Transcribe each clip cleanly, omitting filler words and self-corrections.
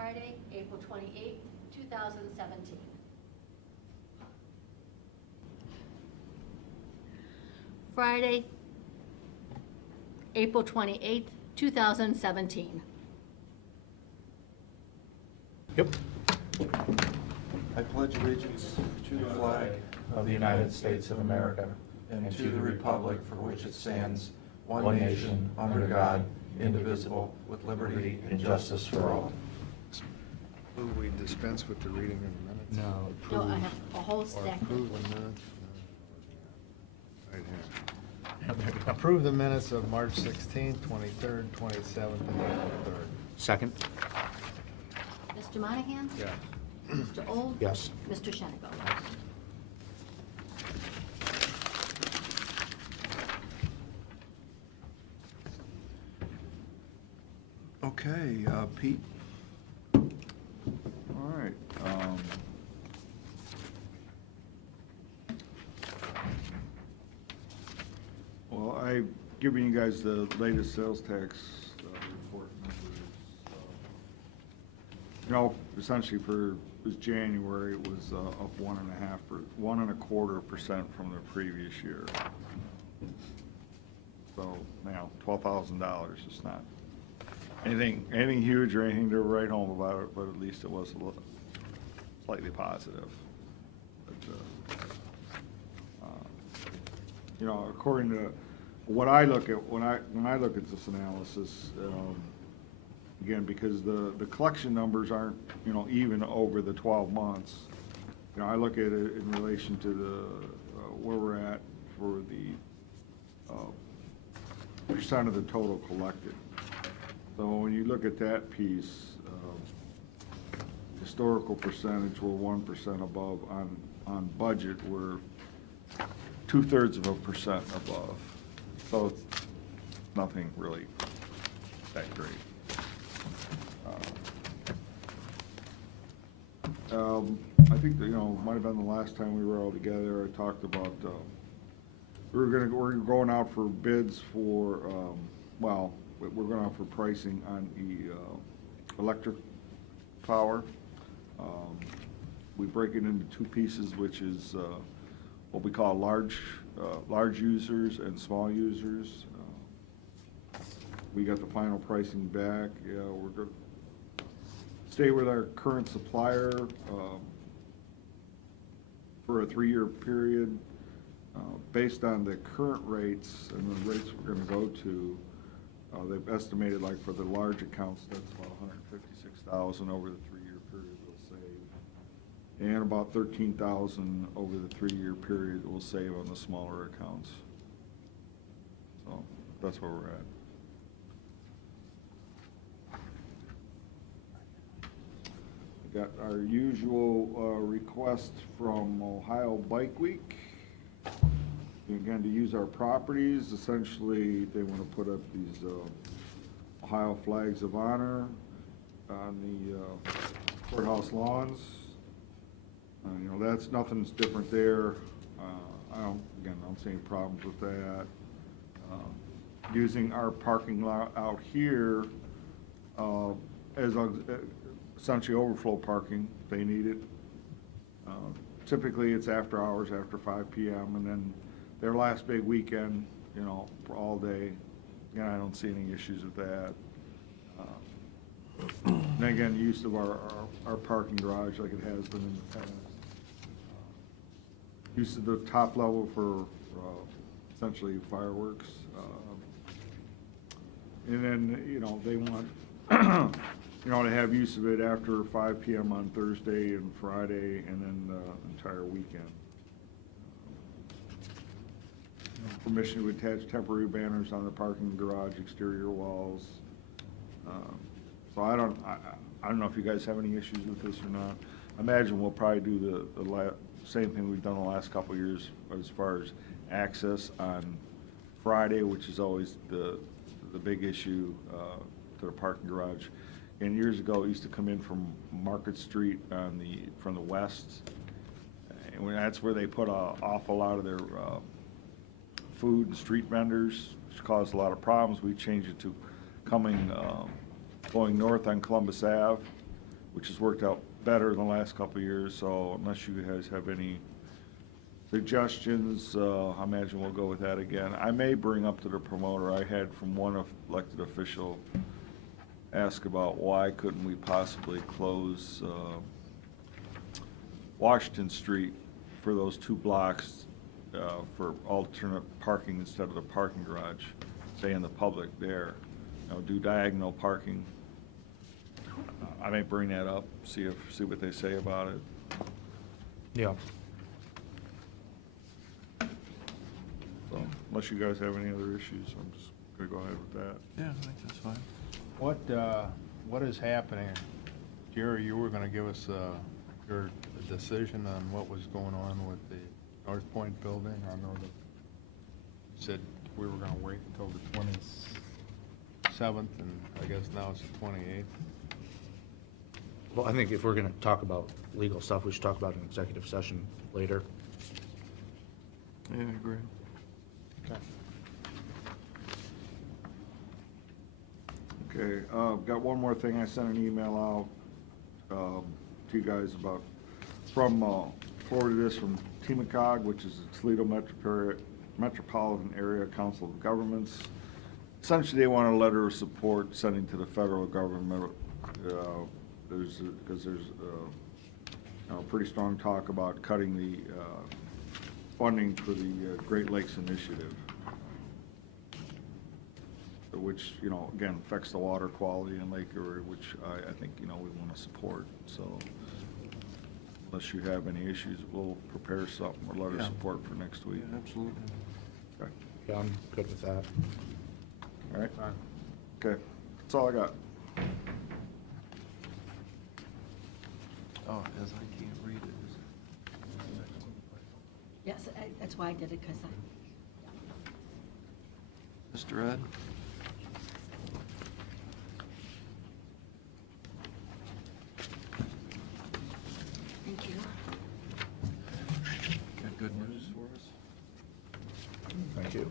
Friday, April 28th, 2017. Friday, April 28th, 2017. Yep. I pledge allegiance to the flag Of the United States of America and to the republic for which it stands, one nation, under God, indivisible, with liberty and justice for all. Move we dispense with the reading of the minutes? No. No, I have a whole Or stack. approve the minutes? Right here. Approve the minutes of March 16th, 23rd, 27th, and April 3rd. Second? Mr. Monahan? Yeah. Mr. Old? Yes. Mr. Shenango? Okay, Pete? All right. Well, I've given you guys the latest sales tax report numbers. Essentially for this January, it was up 1.25% from the previous year. So now $12,000 is not anything huge or anything to write home about it, but at least it was a little slightly positive. But, according to what I look at, when I look at this analysis, again, because the collection numbers aren't, even over the 12 months, I look at it in relation to the, where we're at for the percent of the total collected. So when you look at that piece, historical percentage, we're 1% above on budget, we're 2/3% above. So it's nothing really that great. I think that, might have been the last time we were all together, I talked about, we're going out for bids for, we're going out for pricing on the electric power. We break it into two pieces, which is what we call large users and small users. We got the final pricing back. Yeah, we're going to stay with our current supplier for a 3-year period. Based on the current rates and the rates we're going to go to, they've estimated, like for the large accounts, that's about $156,000 over the 3-year period we'll save, and about $13,000 over the 3-year period we'll save on the smaller accounts. So that's where we're at. We got our usual request from Ohio Bike Week. Again, to use our properties, essentially, they want to put up these Ohio flags of honor on the courthouse lawns. That's nothing's different there. I don't see any problems with that. Using our parking lot out here as essentially overflow parking, they need it. Typically, it's after hours, after 5 p.m., and then their last big weekend, for all day. Again, I don't see any issues with that. And again, use of our parking garage like it has been in the past. Use of the top level for essentially fireworks. And then, they want, to have use of it after 5 p.m. on Thursday and Friday, and then the entire weekend. Permission to attach temporary banners on the parking garage exterior walls. So I don't know if you guys have any issues with this or not. I imagine we'll probably do the same thing we've done the last couple of years as far as access on Friday, which is always the big issue to the parking garage. And years ago, it used to come in from Market Street from the west, and that's where they put an awful lot of their food and street vendors, which caused a lot of problems. We changed it to going north on Columbus Ave, which has worked out better than the last couple of years, so unless you guys have any suggestions, I imagine we'll go with that again. I may bring up to the promoter, I had from one elected official ask about why couldn't we possibly close Washington Street for those 2 blocks for alternate parking instead of the parking garage, say in the public there. Do diagonal parking. I may bring that up, see what they say about it. Yeah. So, unless you guys have any other issues, I'm just gonna go ahead with that. Yeah, I think that's fine. What is happening? Jerry, you were gonna give us your decision on what was going on with the North Point building. I know that you said we were gonna wait until the 27th, and I guess now it's the 28th. Well, I think if we're gonna talk about legal stuff, we should talk about an executive session later. Yeah, I agree. Okay, got one more thing. I sent an email out to you guys about, forwarded this from TMCOG, which is the Toledo Metropolitan Area Council of Governments. Essentially, they want a letter of support sending to the federal government. Because there's pretty strong talk about cutting the funding for the Great Lakes Initiative, which, again, affects the water quality in Lake Erie, which I think, we want to support. So unless you have any issues, we'll prepare something, a letter of support for next week. Yeah, absolutely. Okay. Yeah, I'm good with that. All right. Okay, that's all I got. Oh, as I can't read it, is it? Yes, that's why I did it, because Mr. Ed? thank you. Got good news for us? Thank you.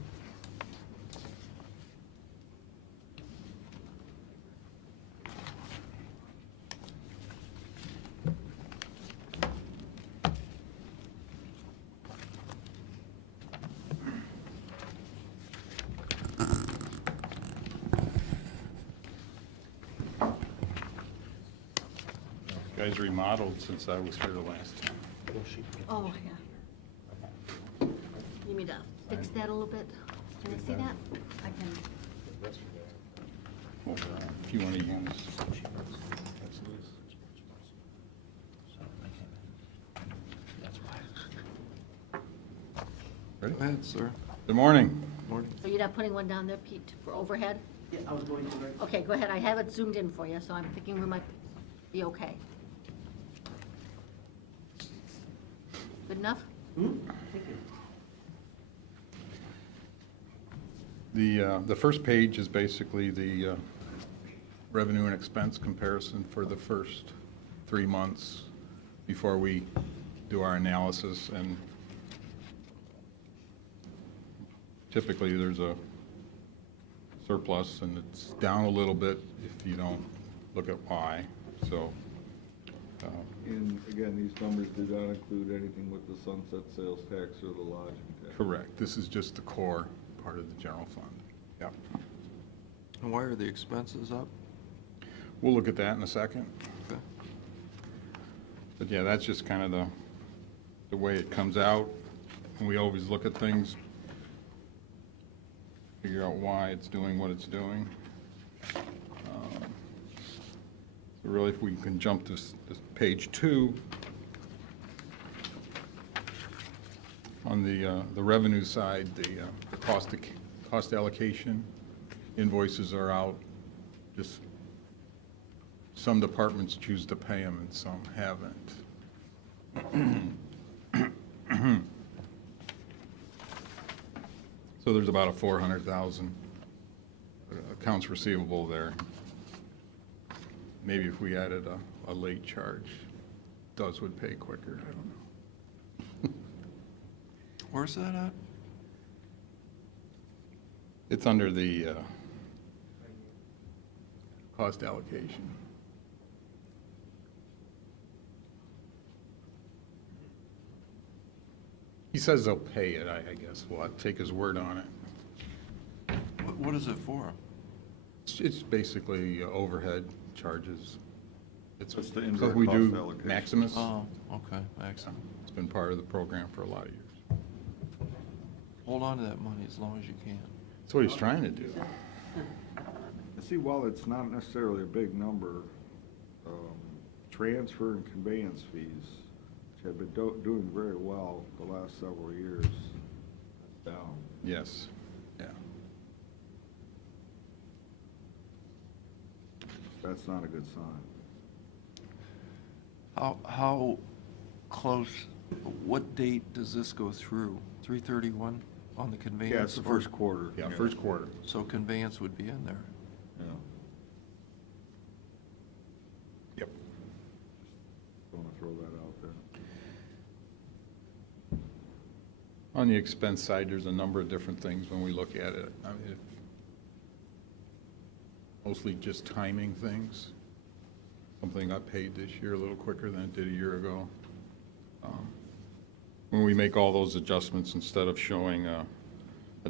You guys remodeled since I was here the last time. Oh, yeah. You need me to fix that a little bit? Can I see that? I can. If you want to use. Ready? Go ahead, sir. Good morning. Morning. So you're not putting one down there, Pete, for overhead? Yeah, I was going to, right? Okay, go ahead. I have it zoomed in for you, so I'm thinking we might be okay. Good enough? Thank you. The first page is basically the revenue and expense comparison for the first 3 months before we do our analysis, and typically there's a surplus, and it's down a little bit if you don't look at why. So And again, these numbers do not include anything with the sunset sales tax or the lodging tax. correct, this is just the core part of the general fund. Yep. And why are the expenses up? We'll look at that in a second. Okay. But yeah, that's just kind of the way it comes out. And we always look at things, figure out why it's doing what it's doing. So really, if we can jump to page 2, on the revenue side, the cost allocation invoices are out. Just some departments choose to pay them and some haven't. So there's about a 400,000 accounts receivable there. Maybe if we added a late charge, those would pay quicker, I don't know. Where's that at? It's under the cost allocation. He says they'll pay it, I guess. We'll have to take his word on it. What is it for? It's basically overhead charges. It's It's the so indirect we cost do allocation. Maximus. Oh, okay, excellent. It's been part of the program for a lot of years. Hold on to that money as long as you can. That's what he's trying to do. See, while it's not necessarily a big number, transfer and conveyance fees, which have been doing very well the last several years, that's down. Yes, yeah. That's not a good sign. How close, what date does this go through? 3/31 on the conveyance? Yeah, it's the first quarter. Yeah, first quarter. So conveyance would be in there. Yeah. Yep. Don't want to throw that out there. On the expense side, there's a number of different things when we look at it. I mean, mostly just timing things. Something got paid this year a little quicker than it did a year ago. When we make all those adjustments, instead of showing a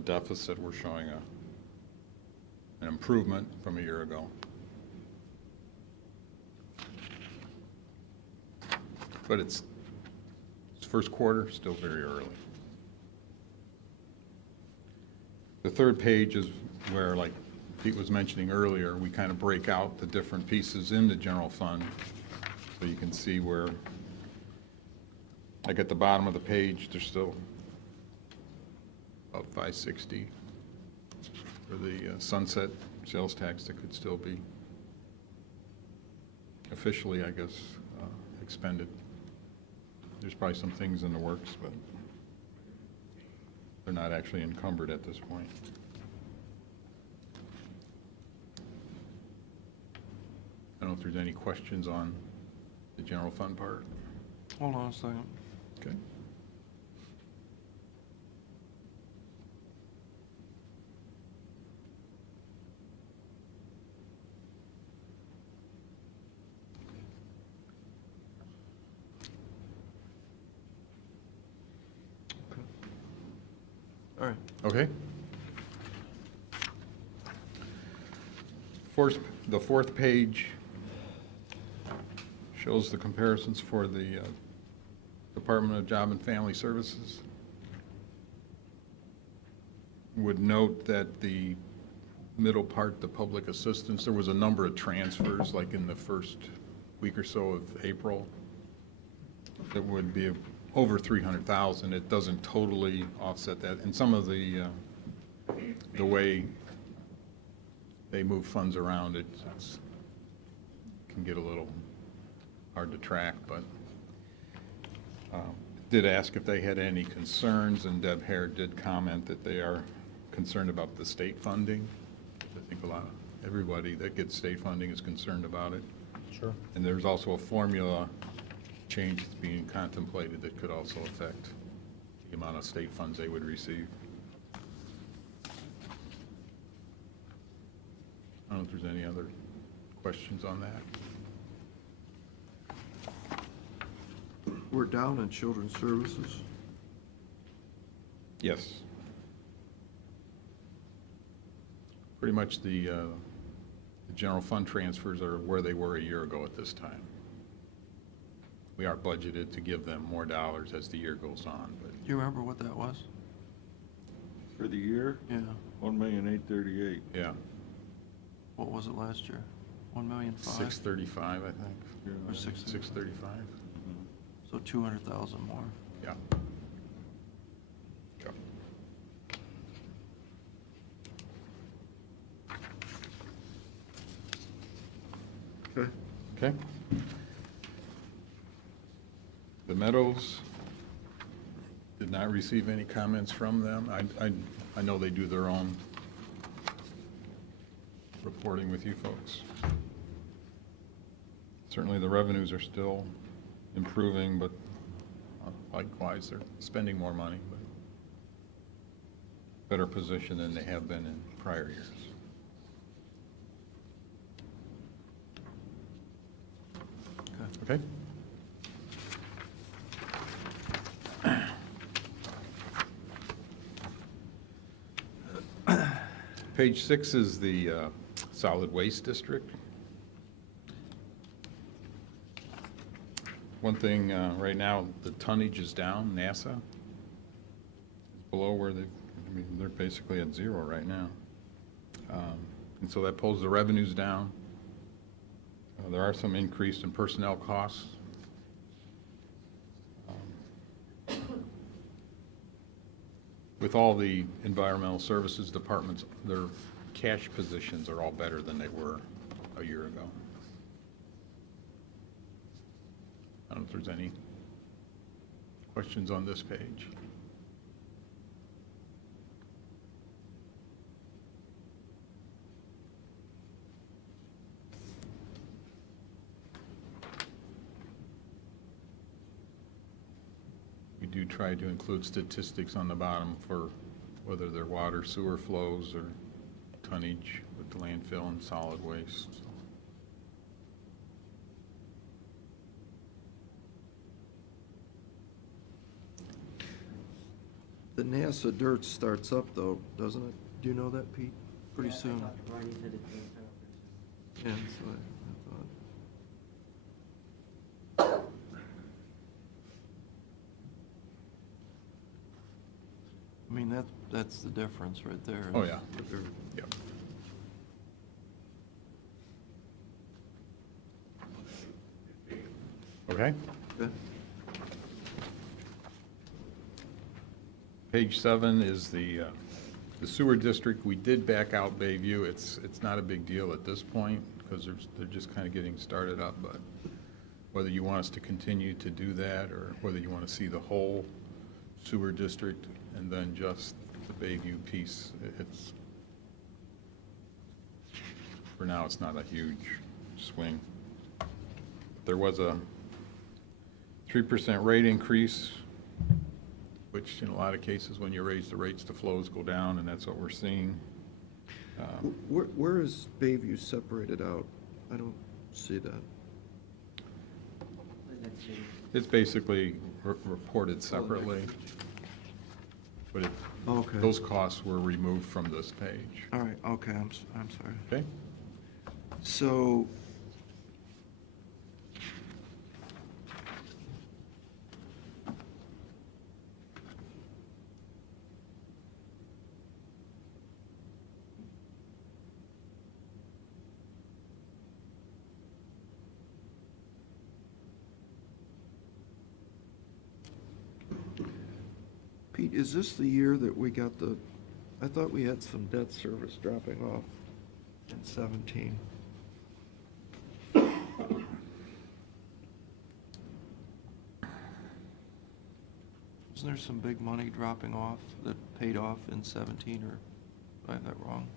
deficit, we're showing an improvement from a year ago. But it's first quarter, still very early. The third page is where, like Pete was mentioning earlier, we kind of break out the different pieces in the general fund. So you can see where, like at the bottom of the page, there's still about 560 for the sunset sales tax that could still be officially, I guess, expended. There's probably some things in the works, but they're not actually encumbered at this point. I don't know if there's any questions on the general fund part. Hold on a second. Okay. All right. Okay. The fourth page shows the comparisons for the Department of Job and Family Services. Would note that the middle part, the public assistance, there was a number of transfers, like in the first week or so of April, that would be over 300,000. It doesn't totally offset that. And some of the way they move funds around, it can get a little hard to track, but did ask if they had any concerns, and Deb Hare did comment that they are concerned about the state funding. I think everybody that gets state funding is concerned about it. Sure. And there's also a formula change that's being contemplated that could also affect the amount of state funds they would receive. I don't know if there's any other questions on that. We're down in children's services. Yes. Pretty much the general fund transfers are where they were a year ago at this time. We are budgeted to give them more dollars as the year goes on, but Do you remember what that was? For the year, Yeah. 1,838,000. yeah, What was it last year? 1,000,005? 635, I think. Or 635. 635, So 200,000 more. yeah. Okay. Okay. Okay. The Meadows, did not receive any comments from them. I know they do their own reporting with you folks. Certainly the revenues are still improving, but likewise, they're spending more money, but better position than they have been in prior years. Okay? Page 6 is the solid waste district. One thing, right now, the tonnage is down, NASA is below where they're basically at zero right now. And so that pulls the revenues down. There are some increase in personnel costs. With all the environmental services departments, their cash positions are all better than they were a year ago. I don't know if there's any questions on this page. We do try to include statistics on the bottom for whether they're water, sewer flows, or tonnage with the landfill and solid waste. The NASA dirt starts up though, doesn't it? Do you know that, Pete? Pretty soon. I talked to Brian, he said it's going to start up pretty soon. Yeah, that's what I thought. I mean, that's the difference right there. Oh, yeah. With their- Yep. Okay. Okay. Page 7 is the sewer district. We did back out Bayview. It's not a big deal at this point because they're just kind of getting started up, but whether you want us to continue to do that or whether you want to see the whole sewer district and then just the Bayview piece, for now, it's not a huge swing. There was a 3% rate increase, which in a lot of cases, when you raise the rates, the flows go down, and that's what we're seeing. Where is Bayview separated out? I don't see that. That's it. It's basically reported separately, but Okay. those costs were removed from this page. All right, okay, I'm sorry. Okay? So, Pete, is this the year that we got I thought we had some debt service dropping off in 17. Wasn't there some big money dropping off that paid off in 17, or do I have that wrong?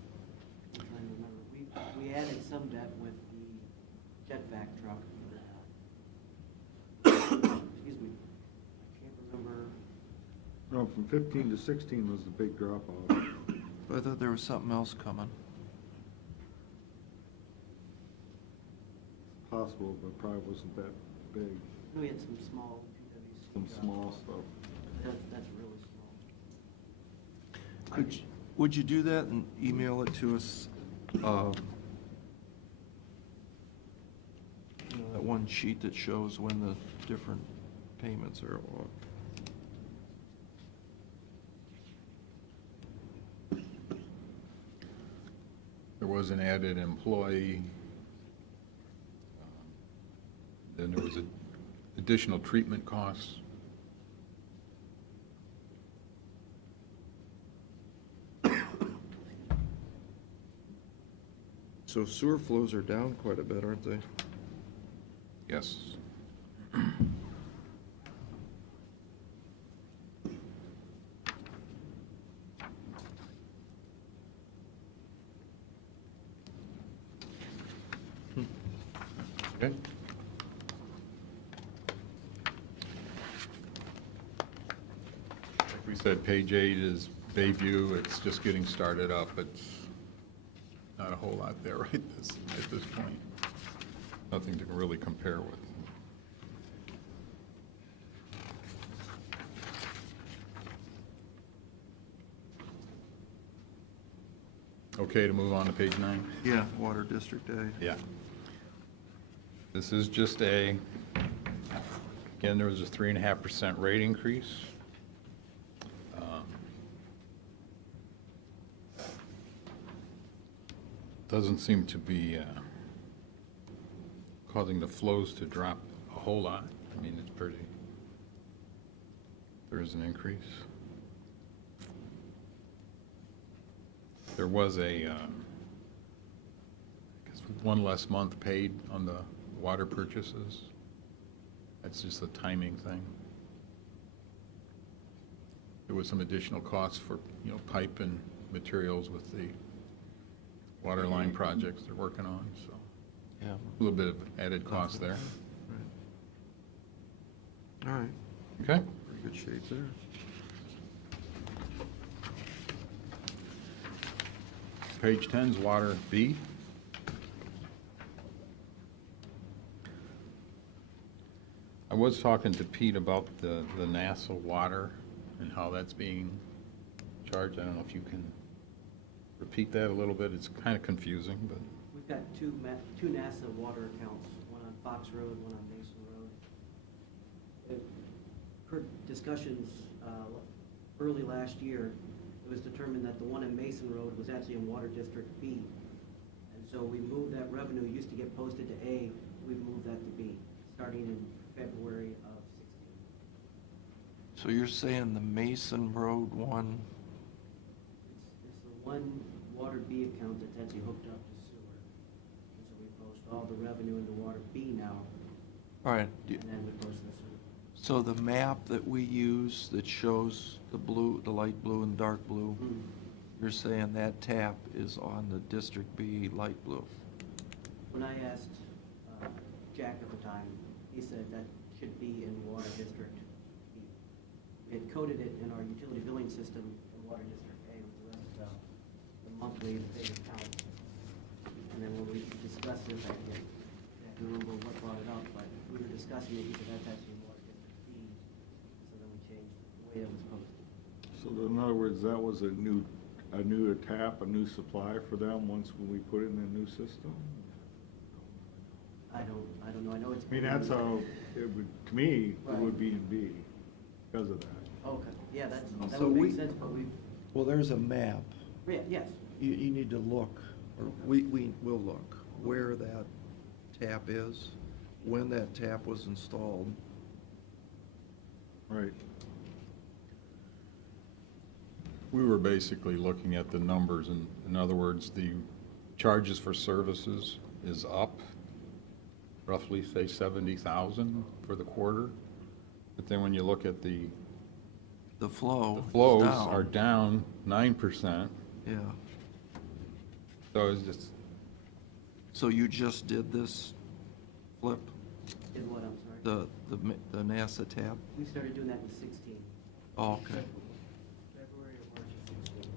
I'm trying to remember. We added some debt with the jetback truck. Excuse me. I can't remember. No, from 15 to 16 was the big drop off. But I thought there was something else coming. Possible, but probably wasn't that big. We had some small PWC. Some drop small off. stuff. That's really small. Would you do that and email it to us? You know, that one sheet that shows when the different payments are on. There was an added employee. Then there was additional treatment costs. So sewer flows are down quite a bit, aren't they? Yes. Okay. Like we said, page 8 is Bayview. It's just getting started up. It's not a whole lot there at this point. Nothing to really compare with. Okay to move on to page 9? Yeah, Water District A. Yeah. This is just again, there was a 3.5% rate increase. Doesn't seem to be causing the flows to drop a whole lot. I mean, it's pretty, there is an increase. There was I guess one less month paid on the water purchases. That's just a timing thing. There was some additional costs for, pipe and materials with the water line projects they're working on, so Yeah. a little bit of added cost there. All right, Okay? pretty good shape there. Page 10's water B. I was talking to Pete about the NASA water and how that's being charged. I don't know if you can repeat that a little bit. It's kind of confusing, but. We've got two NASA water accounts, one on Fox Road, one on Mason Road. Per discussions early last year, it was determined that the one in Mason Road was actually in Water District B. And so we moved that revenue, it used to get posted to A, we've moved that to B, starting in February of 16. So you're saying the Mason Road one, It's the one Water B account that's actually hooked up to sewer. And so we post all the revenue into Water B now, all right, and then we post the sewer. so the map that we use that shows the blue, the light blue and dark blue, you're saying that tap is on the District B light blue? When I asked Jack at the time, he said that should be in Water District B. We had coded it in our utility billing system in Water District A with the rest of the monthly big account. And then when we discussed it, I can't exactly remember what brought it up, but we were discussing it, he said that's actually in Water District B. So then we changed the way it was posted. So in other words, that was a new tap, a new supply for them once when we put it in the new system? I don't know, I know it's. I mean, that's how, it would, to me, it would be in B because of that. Okay, yeah, that So would we- make sense, but we've, Well, there's a map. yeah, yes. You need to look, or we will look, where that tap is, when that tap was installed. Right. We were basically looking at the numbers, and in other words, the charges for services is up, roughly, say, 70,000 for the quarter. But then when you look at the The flows is are down 9%. Yeah, So it's just, so you just did this flip, Is what, I'm sorry? the NASA tap? We started doing that in 16. Oh, okay. February or March of 16.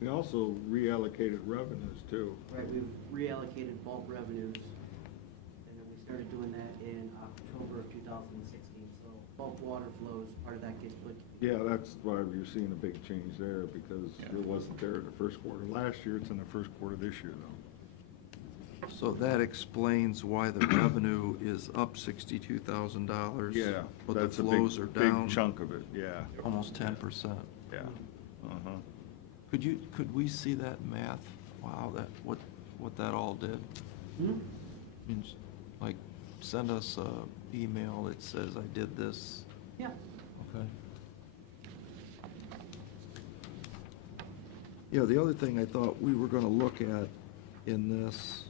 We also reallocated revenues too. Right, we've reallocated bulk revenues, and then we started doing that in October of 2016. So bulk water flows, part of that gets put. Yeah, that's why you're seeing a big change there because Yeah. it wasn't there in the first quarter. Last year, it's in the first quarter this year though. So that explains why the revenue is up $62,000. Yeah, But the that's a flows are big down chunk of it, yeah. almost 10%. Yeah. Uh-huh. Could we see that math? Wow, what that all did? Means, like, send us a email that says I did this. Yeah. Okay. Yeah, the other thing I thought we were gonna look at in this,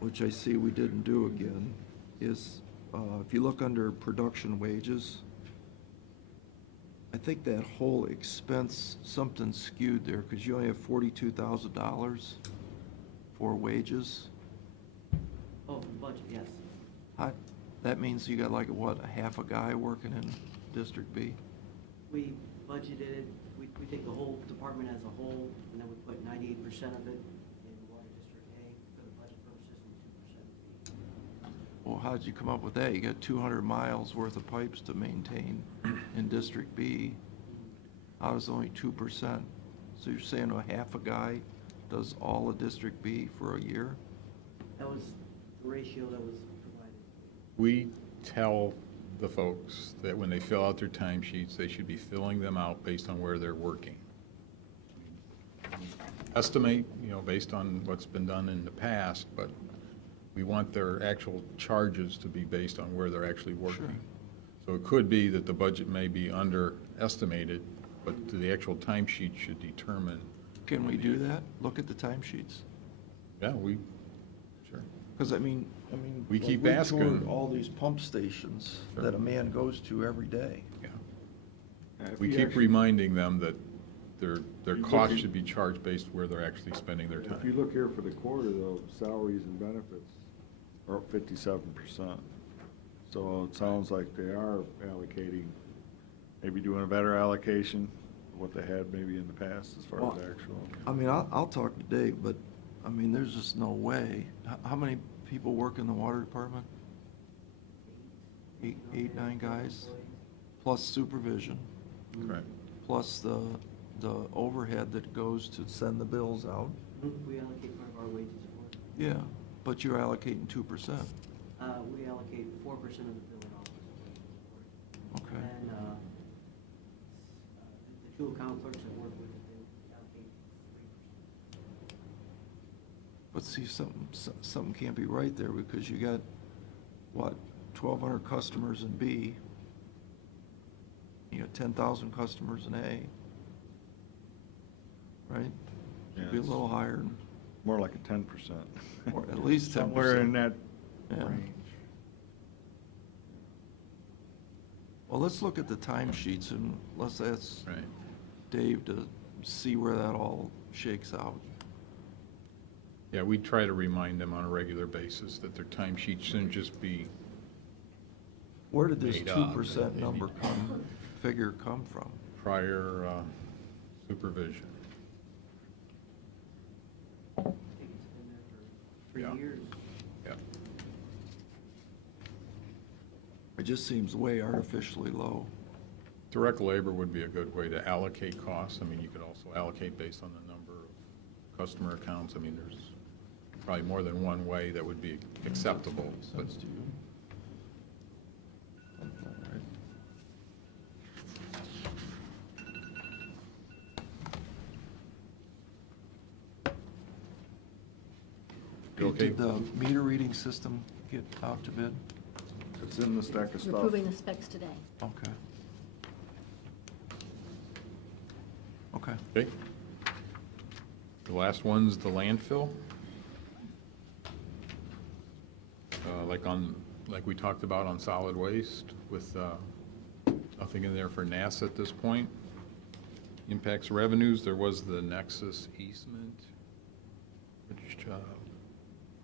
which I see we didn't do again, is, if you look under production wages, I think that whole expense, something skewed there, because you only have $42,000 for wages. Oh, budget, yes. That means you got like, what, a half a guy working in District B? We budgeted, we take the whole department as a whole, and then we put 98% of it in Water District A for the budget purposes and 2% in B. Well, how'd you come up with that? You got 200 miles worth of pipes to maintain in District B. How does only 2% So you're saying a half a guy does all of District B for a year? That was the ratio that was provided. We tell the folks that when they fill out their timesheets, they should be filling them out based on where they're working. Estimate, based on what's been done in the past, but we want their actual charges to be based on where they're actually working. So it could be that the budget may be underestimated, but the actual timesheet should determine. Can we do that? Look at the timesheets? Yeah, sure. Because I mean. We like, keep toured asking. all these pump stations Sure. that a man goes to every day. Yeah. If We you keep actually- reminding them that their You costs look- should be charged based where they're actually spending their If you time. look here for the quarter, though, salaries and benefits are up 57%. So it sounds like they are allocating, maybe doing a better allocation of what they had maybe in the past as far Well, as actual. I mean, I'll talk to Dave, but, I mean, there's just no way. How many people work in the water department? Eight, 9 guys, plus supervision, Correct. plus the overhead that goes to send the bills out. We allocate part of our wages for it. Yeah, but you're allocating 2%. We allocate 4% of the billing office. Okay. And the two account clerks that work with it, they allocate 3%. But see, something can't be right there because you got, what, 1,200 customers in B. You got 10,000 customers in A. Right? Yeah, Should be a it's- little higher, More like a 10%. or at least 10%. Somewhere in that Yeah. range. Well, let's look at the timesheets and let's ask Right. Dave to see where that all shakes out. Yeah, we try to remind them on a regular basis that their timesheet shouldn't just be, Where did this Made up. 2% figure come from? prior supervision. I think it's been there for Yeah. 3 years. Yeah. It just seems way artificially low. Direct labor would be a good way to allocate costs. I mean, you could also allocate based on the number of customer accounts. I mean, there's probably more than one way that would be acceptable. But Sense to you? Sounds about right. You okay? Did the meter reading system get out to bid? It's in the stack of We're stuff. approving the specs today. Okay. Okay. Okay. The last one's the landfill. Like we talked about on solid waste, with nothing in there for NASA at this point. Impacts revenues, there was the Nexus easement, which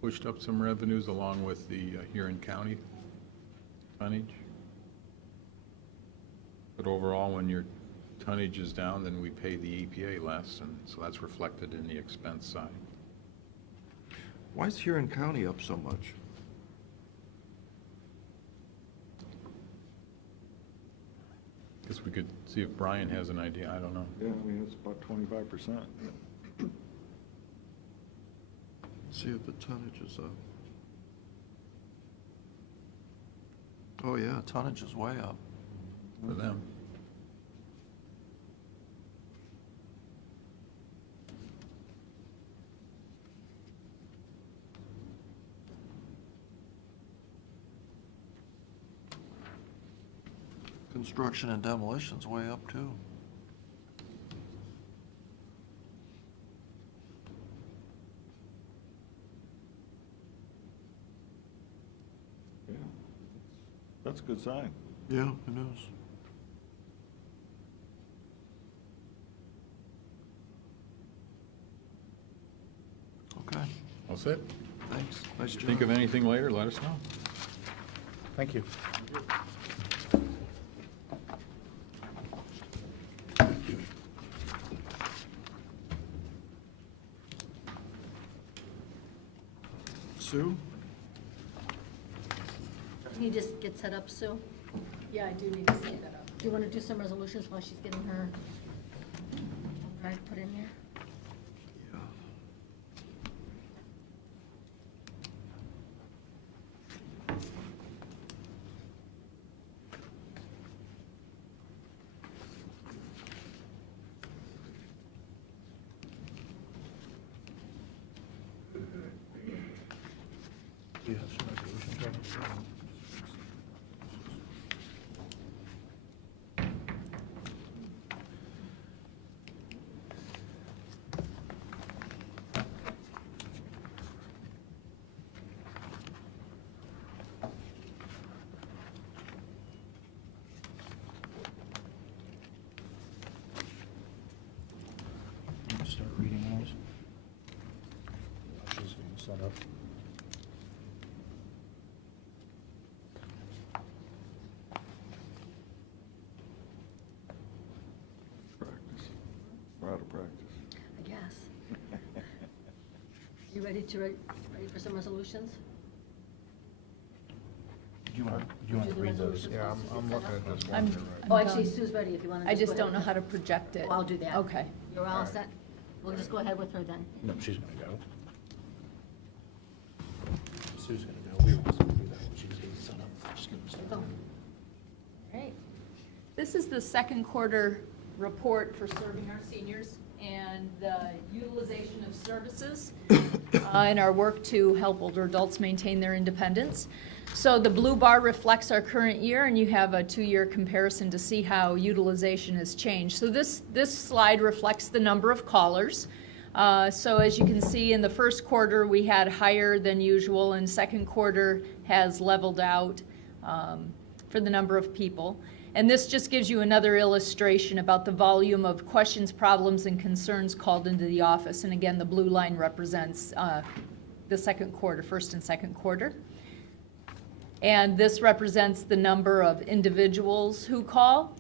pushed up some revenues along with the Huron County tonnage. But overall, when your tonnage is down, then we pay the EPA less, and so that's reflected in the expense side. Why is Huron County up so much? Guess we could see if Brian has an idea, I don't know. Yeah, I mean, it's about 25%. See if the tonnage is up. Oh, yeah, tonnage is way up. For them. Construction and demolition's way up, too. Yeah, that's a good sign. Yeah, it is. Okay, All set? thanks. Nice job. Think of anything later, let us know. Thank you. Sue? Can you just get set up, Sue? Yeah, I do need to set that up. Do you want to do some resolutions while she's getting her? Hard to put in there. Do you have some resolutions ready? You can start reading those. She's getting set up. Practice. We're out of practice. I guess. You ready for some resolutions? Do you want to read those? Yeah, I'm looking at this one I'm- here right Oh, actually, Sue's ready if you want to. I just don't know how to project it. Oh, I'll do that. Okay. You're all Alright. set? We'll just go ahead with her then. No, she's gonna go. Sue's gonna go. We were also gonna do that. She's getting set up. Just getting set Go. up. Great. This is the second quarter report for serving our seniors and the utilization of services in our work to help older adults maintain their independence. So the blue bar reflects our current year, and you have a 2-year comparison to see how utilization has changed. So this slide reflects the number of callers. So as you can see, in the first quarter, we had higher than usual, and second quarter has leveled out for the number of people. And this just gives you another illustration about the volume of questions, problems, and concerns called into the office. And again, the blue line represents the second quarter, first and second quarter. And this represents the number of individuals who call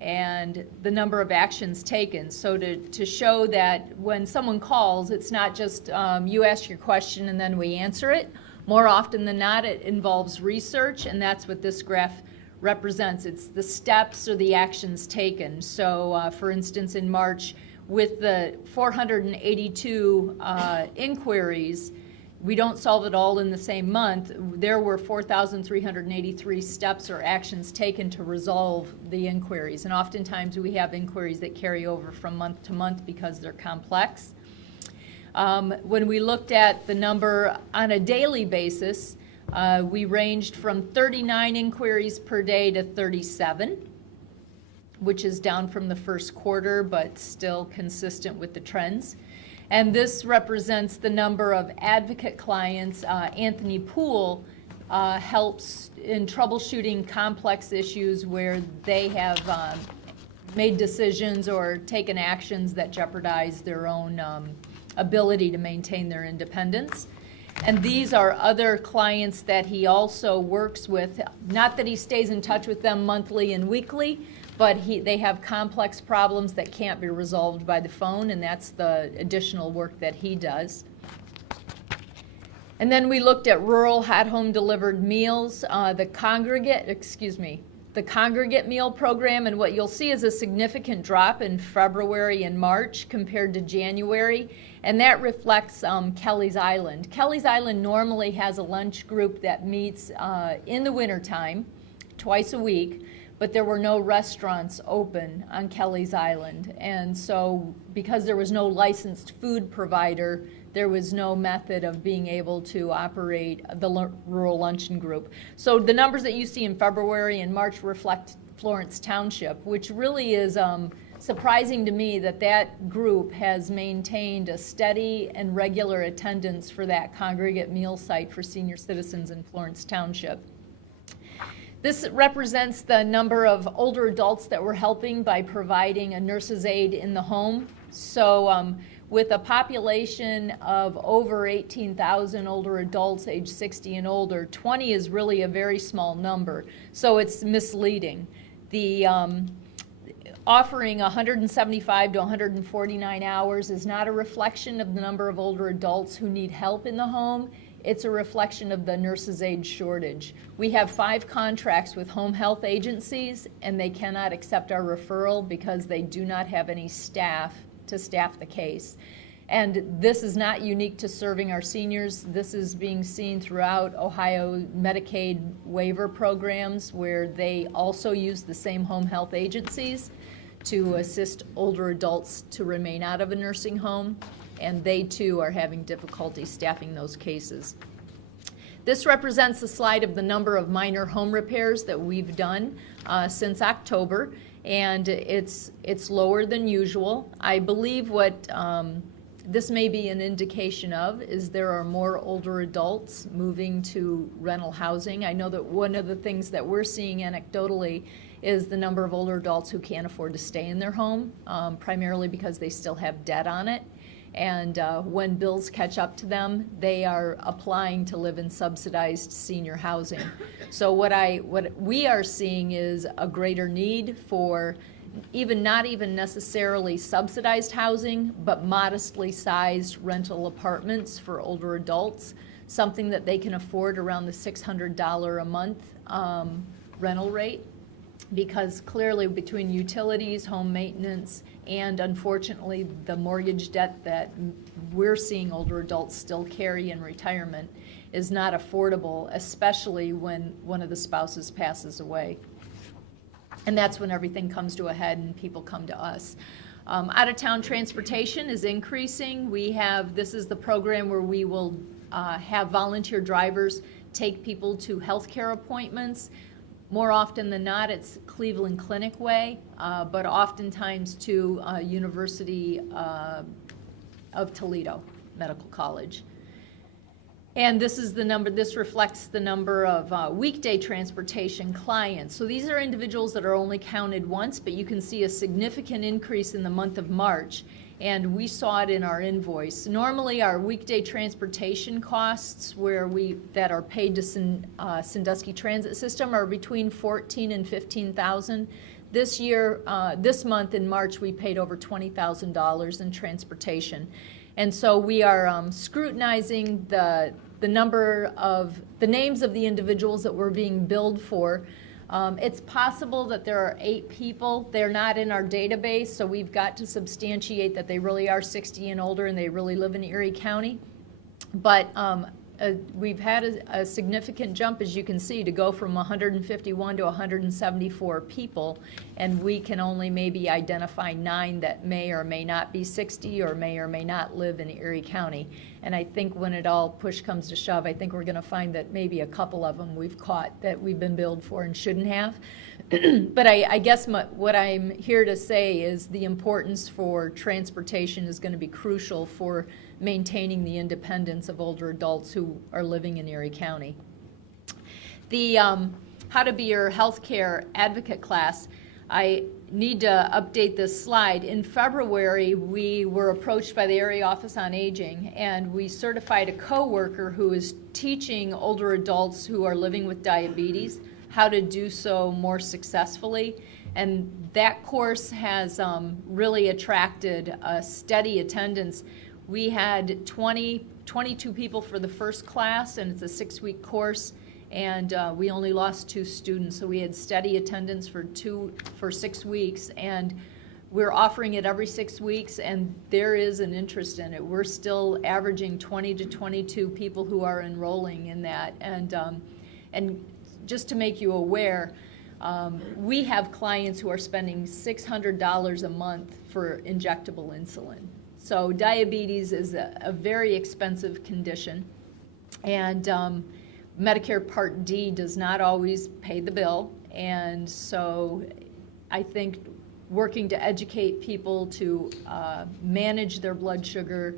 and the number of actions taken. So to show that when someone calls, it's not just you ask your question and then we answer it. More often than not, it involves research, and that's what this graph represents. It's the steps or the actions taken. So for instance, in March, with the 482 inquiries, we don't solve it all in the same month. There were 4,383 steps or actions taken to resolve the inquiries. And oftentimes we have inquiries that carry over from month to month because they're complex. When we looked at the number on a daily basis, we ranged from 39 inquiries per day to 37, which is down from the first quarter, but still consistent with the trends. And this represents the number of advocate clients. Anthony Poole helps in troubleshooting complex issues where they have made decisions or taken actions that jeopardize their own ability to maintain their independence. And these are other clients that he also works with. Not that he stays in touch with them monthly and weekly, but they have complex problems that can't be resolved by the phone, and that's the additional work that he does. And then we looked at rural at-home delivered meals, the congregate meal program, and what you'll see is a significant drop in February and March compared to January, and that reflects Kelly's Island. Kelly's Island normally has a lunch group that meets in the wintertime, twice a week, but there were no restaurants open on Kelly's Island. And so because there was no licensed food provider, there was no method of being able to operate the rural luncheon group. So the numbers that you see in February and March reflect Florence Township, which really is surprising to me that that group has maintained a steady and regular attendance for that congregate meal site for senior citizens in Florence Township. This represents the number of older adults that we're helping by providing a nurse's aide in the home. So with a population of over 18,000 older adults age 60 and older, 20 is really a very small number. So it's misleading. The offering 175 to 149 hours is not a reflection of the number of older adults who need help in the home. It's a reflection of the nurses' aide shortage. We have 5 contracts with home health agencies, and they cannot accept our referral because they do not have any staff to staff the case. And this is not unique to serving our seniors. This is being seen throughout Ohio Medicaid waiver programs, where they also use the same home health agencies to assist older adults to remain out of a nursing home, and they too are having difficulty staffing those cases. This represents a slide of the number of minor home repairs that we've done since October, and it's lower than usual. I believe what this may be an indication of is there are more older adults moving to rental housing. I know that one of the things that we're seeing anecdotally is the number of older adults who can't afford to stay in their home, primarily because they still have debt on it. And when bills catch up to them, they are applying to live in subsidized senior housing. So what we are seeing is a greater need for not even necessarily subsidized housing, but modestly sized rental apartments for older adults, something that they can afford around the $600 a month rental rate. Because clearly between utilities, home maintenance, and unfortunately the mortgage debt that we're seeing older adults still carry in retirement is not affordable, especially when one of the spouses passes away. And that's when everything comes to a head and people come to us. Out-of-town transportation is increasing. This is the program where we will have volunteer drivers take people to healthcare appointments. More often than not, it's Cleveland Clinic Way, but oftentimes to University of Toledo Medical College. And this reflects the number of weekday transportation clients. So these are individuals that are only counted once, but you can see a significant increase in the month of March, and we saw it in our invoice. Normally, our weekday transportation costs that are paid to Sandusky Transit System are between $14,000 and $15,000. This month in March, we paid over $20,000 in transportation. And so we are scrutinizing the names of the individuals that we're being billed for. It's possible that there are 8 people. They're not in our database, so we've got to substantiate that they really are 60 and older and they really live in Erie County. But we've had a significant jump, as you can see, to go from 151 to 174 people, and we can only maybe identify 9 that may or may not be 60 or may not live in Erie County. And I think when it all push comes to shove, I think we're going to find that maybe a couple of them we've caught that we've been billed for and shouldn't have. But I guess what I'm here to say is the importance for transportation is going to be crucial for maintaining the independence of older adults who are living in Erie County. The How to Be Your Healthcare Advocate class, I need to update this slide. In February, we were approached by the Area Office on Aging, and we certified a coworker who is teaching older adults who are living with diabetes how to do so more successfully. And that course has really attracted a steady attendance. We had 22 people for the first class, and it's a 6-week course, and we only lost 2 students, so we had steady attendance for 6 weeks, and we're offering it every 6 weeks, and there is an interest in it. We're still averaging 20 to 22 people who are enrolling in that, and just to make you aware, we have clients who are spending $600 a month for injectable insulin. So diabetes is a very expensive condition, and Medicare Part D does not always pay the bill, and so I think working to educate people to manage their blood sugar,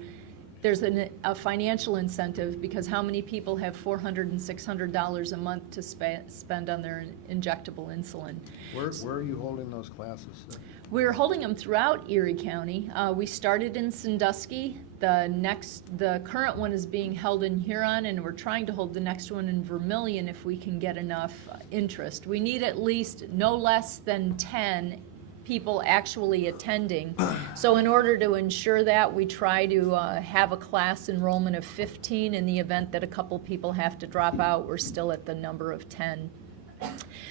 there's a financial incentive, because how many people have $400 and $600 a month to spend on their injectable insulin? Where are you holding those classes, sir? We're holding them throughout Erie County. We started in Sandusky. The current one is being held in Huron, and we're trying to hold the next one in Vermilion if we can get enough interest. We need at least no less than 10 people actually attending. So in order to ensure that, we try to have a class enrollment of 15. In the event that a couple people have to drop out, we're still at the number of 10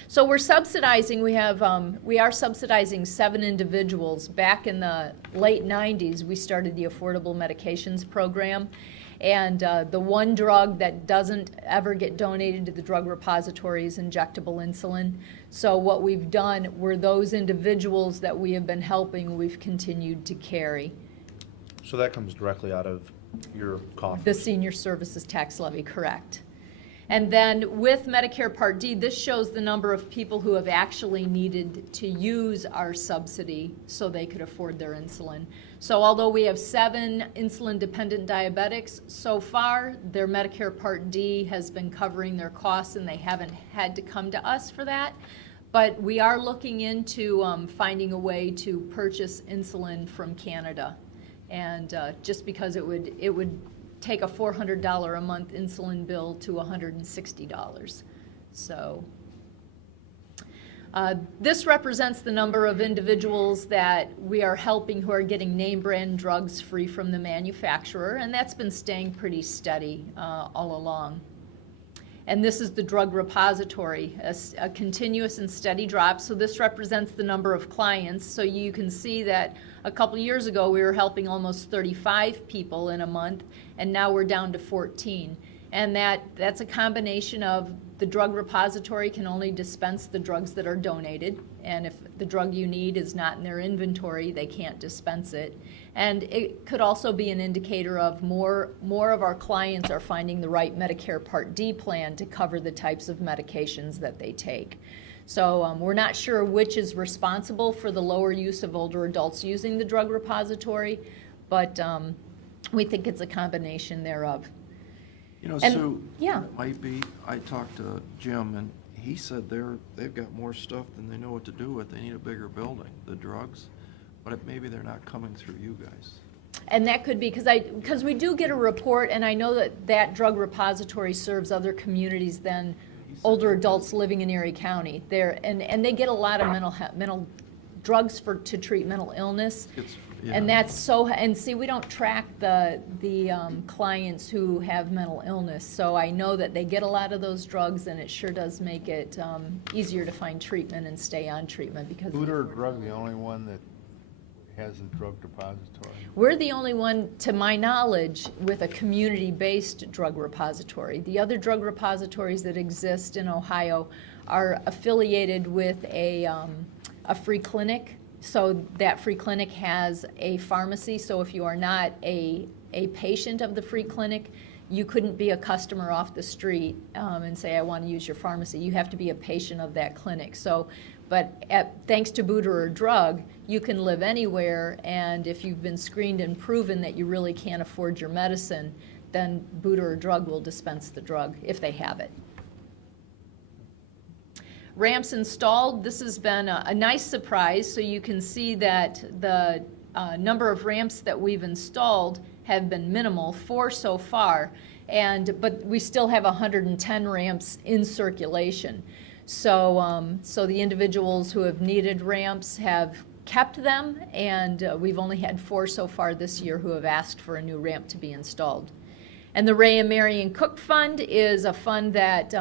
So we're subsidizing, we are subsidizing 7 individuals. Back in the late 90s, we started the Affordable Medications Program. And the one drug that doesn't ever get donated to the drug repository is injectable insulin. So what we've done, were those individuals that we have been helping, we've continued to carry. So that comes directly out of your coffers? The senior services tax levy, correct. And then with Medicare Part D, this shows the number of people who have actually needed to use our subsidy so they could afford their insulin. So although we have 7 insulin-dependent diabetics, so far their Medicare Part D has been covering their costs and they haven't had to come to us for that. But we are looking into finding a way to purchase insulin from Canada. And just because it would take a $400 a month insulin bill to $160. So this represents the number of individuals that we are helping who are getting name brand drugs free from the manufacturer, and that's been staying pretty steady all along. And this is the drug repository, a continuous and steady drop. So this represents the number of clients. So you can see that a couple years ago we were helping almost 35 people in a month, and now we're down to 14. And that's a combination of the drug repository can only dispense the drugs that are donated, and if the drug you need is not in their inventory, they can't dispense it. And it could also be an indicator of more of our clients are finding the right Medicare Part D plan to cover the types of medications that they take. So we're not sure which is responsible for the lower use of older adults using the drug repository, but we think it's a combination thereof. You know, And- Sue, yeah. it might be, I talked to Jim, and he said they've got more stuff than they know what to do with. They need a bigger building, the drugs, but maybe they're not coming through you guys. And that could be, because we do get a report, and I know that drug repository serves other communities than older adults living in Erie County. And they get a lot of mental drugs to treat mental illness. And that's so, and see, we don't track the clients who have mental illness, so I know that they get a lot of those drugs, and it sure does make it easier to find treatment and stay on treatment because. Food or drug, the only one that has a drug repository? We're the only one, to my knowledge, with a community-based drug repository. The other drug repositories that exist in Ohio are affiliated with a free clinic. So that free clinic has a pharmacy, so if you are not a patient of the free clinic, you couldn't be a customer off the street and say, I want to use your pharmacy. You have to be a patient of that clinic. So, but thanks to Boot or a Drug, you can live anywhere, and if you've been screened and proven that you really can't afford your medicine, then Boot or a Drug will dispense the drug if they have it. Ramps installed, this has been a nice surprise. So you can see that the number of ramps that we've installed have been minimal, 4 so far, but we still have 110 ramps in circulation. So, so the individuals who have needed ramps have kept them, and we've only had 4 so far this year who have asked for a new ramp to be installed. And the Ray and Marion Cook Fund is a fund that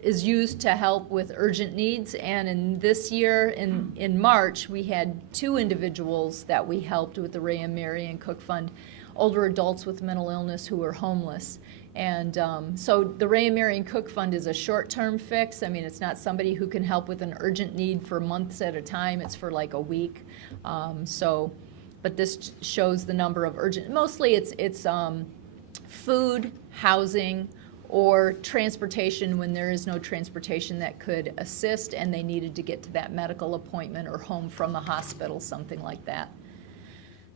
is used to help with urgent needs. And in this year, in March, we had 2 individuals that we helped with the Ray and Marion Cook Fund, older adults with mental illness who were homeless. And so the Ray and Marion Cook Fund is a short-term fix. I mean, it's not somebody who can help with an urgent need for months at a time. It's for like a week. But this shows the number of urgent, mostly it's food, housing, or transportation when there is no transportation that could assist and they needed to get to that medical appointment or home from the hospital, something like that.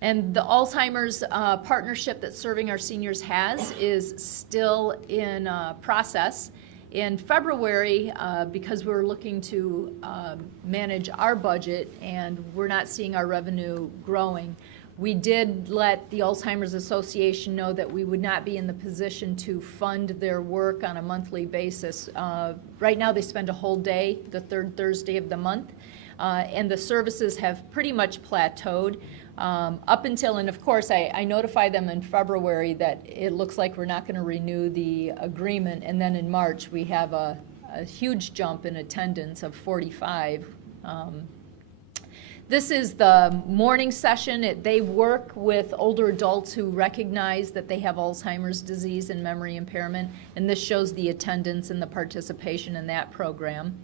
And the Alzheimer's partnership that Serving Our Seniors has is still in process. In February, because we're looking to manage our budget and we're not seeing our revenue growing, we did let the Alzheimer's Association know that we would not be in the position to fund their work on a monthly basis. Right now they spend a whole day, the 3rd Thursday of the month, and the services have pretty much plateaued. Up until, and of course I notified them in February that it looks like we're not going to renew the agreement, and then in March we have a a huge jump in attendance of 45. This is the morning session. They work with older adults who recognize that they have Alzheimer's disease and memory impairment, and this shows the attendance and the participation in that program.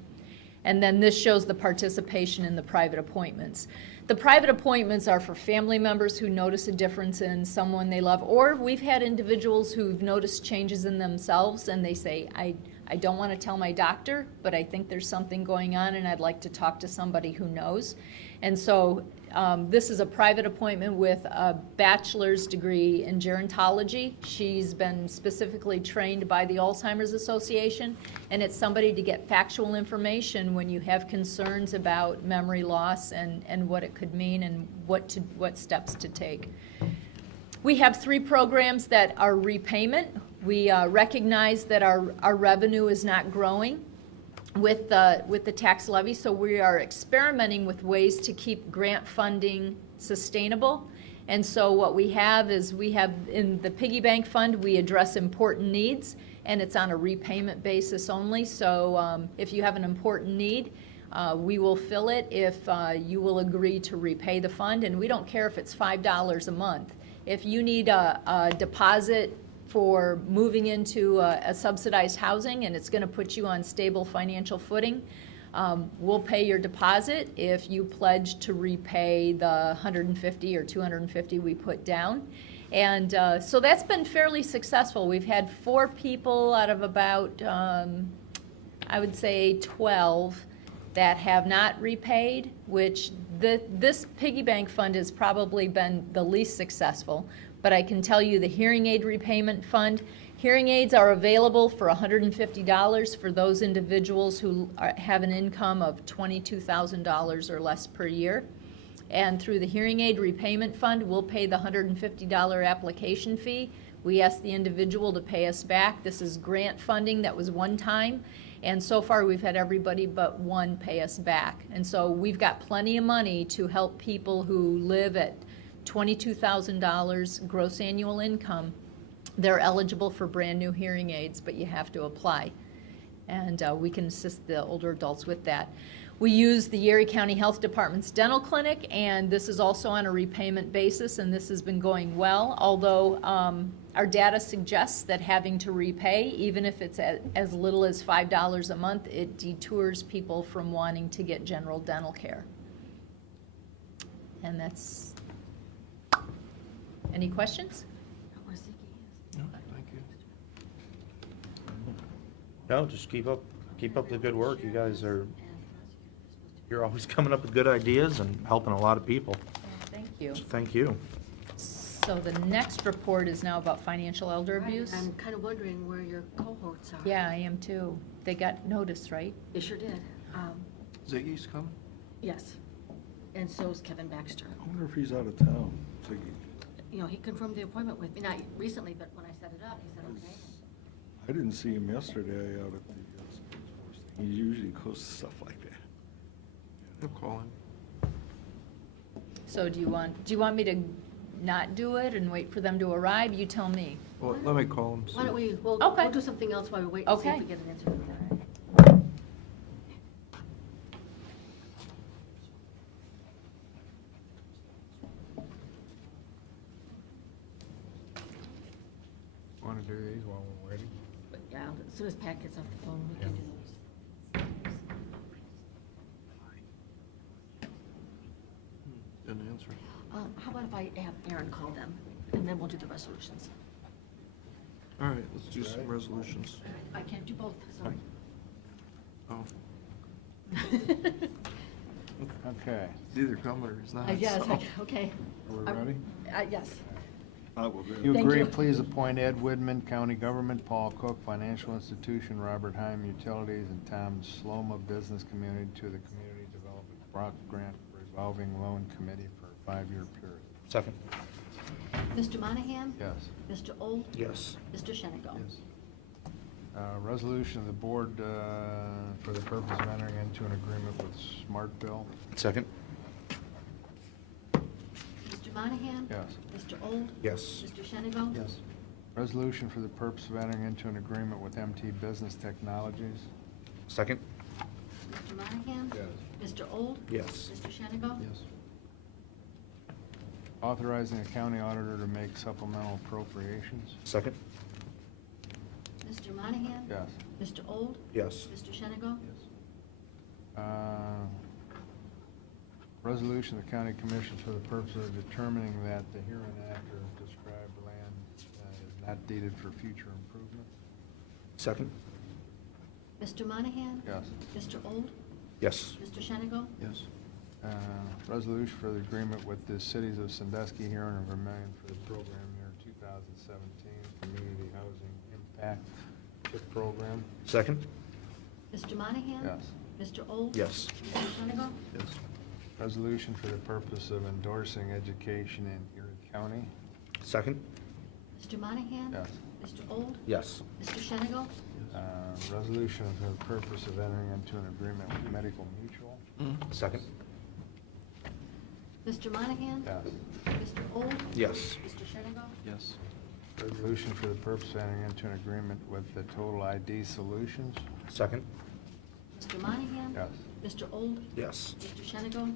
And then this shows the participation in the private appointments. The private appointments are for family members who notice a difference in someone they love, or we've had individuals who've noticed changes in themselves and they say, I don't want to tell my doctor, but I think there's something going on and I'd like to talk to somebody who knows. And so this is a private appointment with a bachelor's degree in gerontology. She's been specifically trained by the Alzheimer's Association, and it's somebody to get factual information when you have concerns about memory loss and what it could mean and what steps to take. We have 3 programs that are repayment. We recognize that our revenue is not growing with the tax levy, so we are experimenting with ways to keep grant funding sustainable. And so what we have is we have in the piggy bank fund, we address important needs, and it's on a repayment basis only. So if you have an important need, we will fill it if you will agree to repay the fund, and we don't care if it's $5 a month. If you need a deposit for moving into a subsidized housing and it's going to put you on stable financial footing, we'll pay your deposit if you pledge to repay the $150 or $250 we put down. And so that's been fairly successful. We've had 4 people out of about, I would say 12 that have not repaid, which this piggy bank fund has probably been the least successful. But I can tell you the hearing aid repayment fund, hearing aids are available for $150 for those individuals who have an income of $22,000 or less per year. And through the hearing aid repayment fund, we'll pay the $150 application fee. We ask the individual to pay us back. This is grant funding that was one time. And so far, we've had everybody but one pay us back. And so we've got plenty of money to help people who live at $22,000 gross annual income. They're eligible for brand new hearing aids, but you have to apply. And we can assist the older adults with that. We use the Erie County Health Department's dental clinic, and this is also on a repayment basis, and this has been going well, although our data suggests that having to repay, even if it's as little as $5 a month, it detours people from wanting to get general dental care. And that's, any questions? No, thank you. No, just keep up the good work. You guys you're always coming up with good ideas and helping a lot of people. Thank you. So thank you. So the next report is now about financial elder abuse. I'm kind of wondering where your cohorts are. Yeah, I am too. They got notice, right? They sure did. Ziggy's coming? Yes. And so is Kevin Baxter. I wonder if he's out of town. You know, he confirmed the appointment with me, not recently, but when I set it up, he said, okay. I didn't see him yesterday out at the Space Force thing. He usually goes to stuff like that. I'll call him. So do you want me to not do it and wait for them to arrive? You tell me. Well, let me call him. Why don't we'll Okay. do something else while we wait and see if Okay. we get an answer from them. Want to do these while we're waiting? But yeah, as soon as Pat gets off the phone, we can do those. Didn't answer. How about if I have Aaron call them, and then we'll do the resolutions? All right, let's do some resolutions. I can't do both, sorry. Oh, Okay, it's either coming or it's not. Yes, so. okay. are we ready? Yes. I will do. You Thank agree, you. please appoint Ed Widman, County Government, Paul Cook, Financial Institution, Robert Heim, Utilities, and Tom Sloma, Business Community, to the Community Development Block Grant Revolving Loan Committee for a 5-year period. Second. Mr. Monahan? Yes. Mr. Old? Yes. Mr. Shenigo? Yes. Resolution of the board for the purpose of entering into an agreement with Smartville. Second. Mr. Monahan? Yes. Mr. Old? Yes. Mr. Shenigo? Yes. Resolution for the purpose of entering into an agreement with MT Business Technologies. Second? Mr. Monahan? Yes. Mr. Old? Yes. Mr. Shenigo? Yes. Authorizing the county auditor to make supplemental appropriations. Second? Mr. Monahan? Yes. Mr. Old? Yes. Mr. Shenigo? Resolution of the county commission for the purpose of determining that the hereinafter described land is not deeded for future improvement. Second? Mr. Monahan? Yes. Mr. Old? Yes. Mr. Shenigo? Yes. Resolution for the agreement with the cities of Sandusky, Huron, and Vermillion for the program year 2017 Community Housing Impact CHIP Program. Second? Mr. Monahan? Yes. Mr. Old? Yes. Mr. Shenigo? Yes. Resolution for the purpose of endorsing education in Erie County. Second? Mr. Monahan? Yes. Mr. Old? Yes. Mr. Shenigo? Resolution for the purpose of entering into an agreement with Medical Mutual. Second? Mr. Monahan? Yes. Mr. Old? Yes. Mr. Shenigo? Yes. Resolution for the purpose of entering into an agreement with the Total ID Solutions. Second? Mr. Monahan? Yes. Mr. Old? Yes. Mr. Shenigo?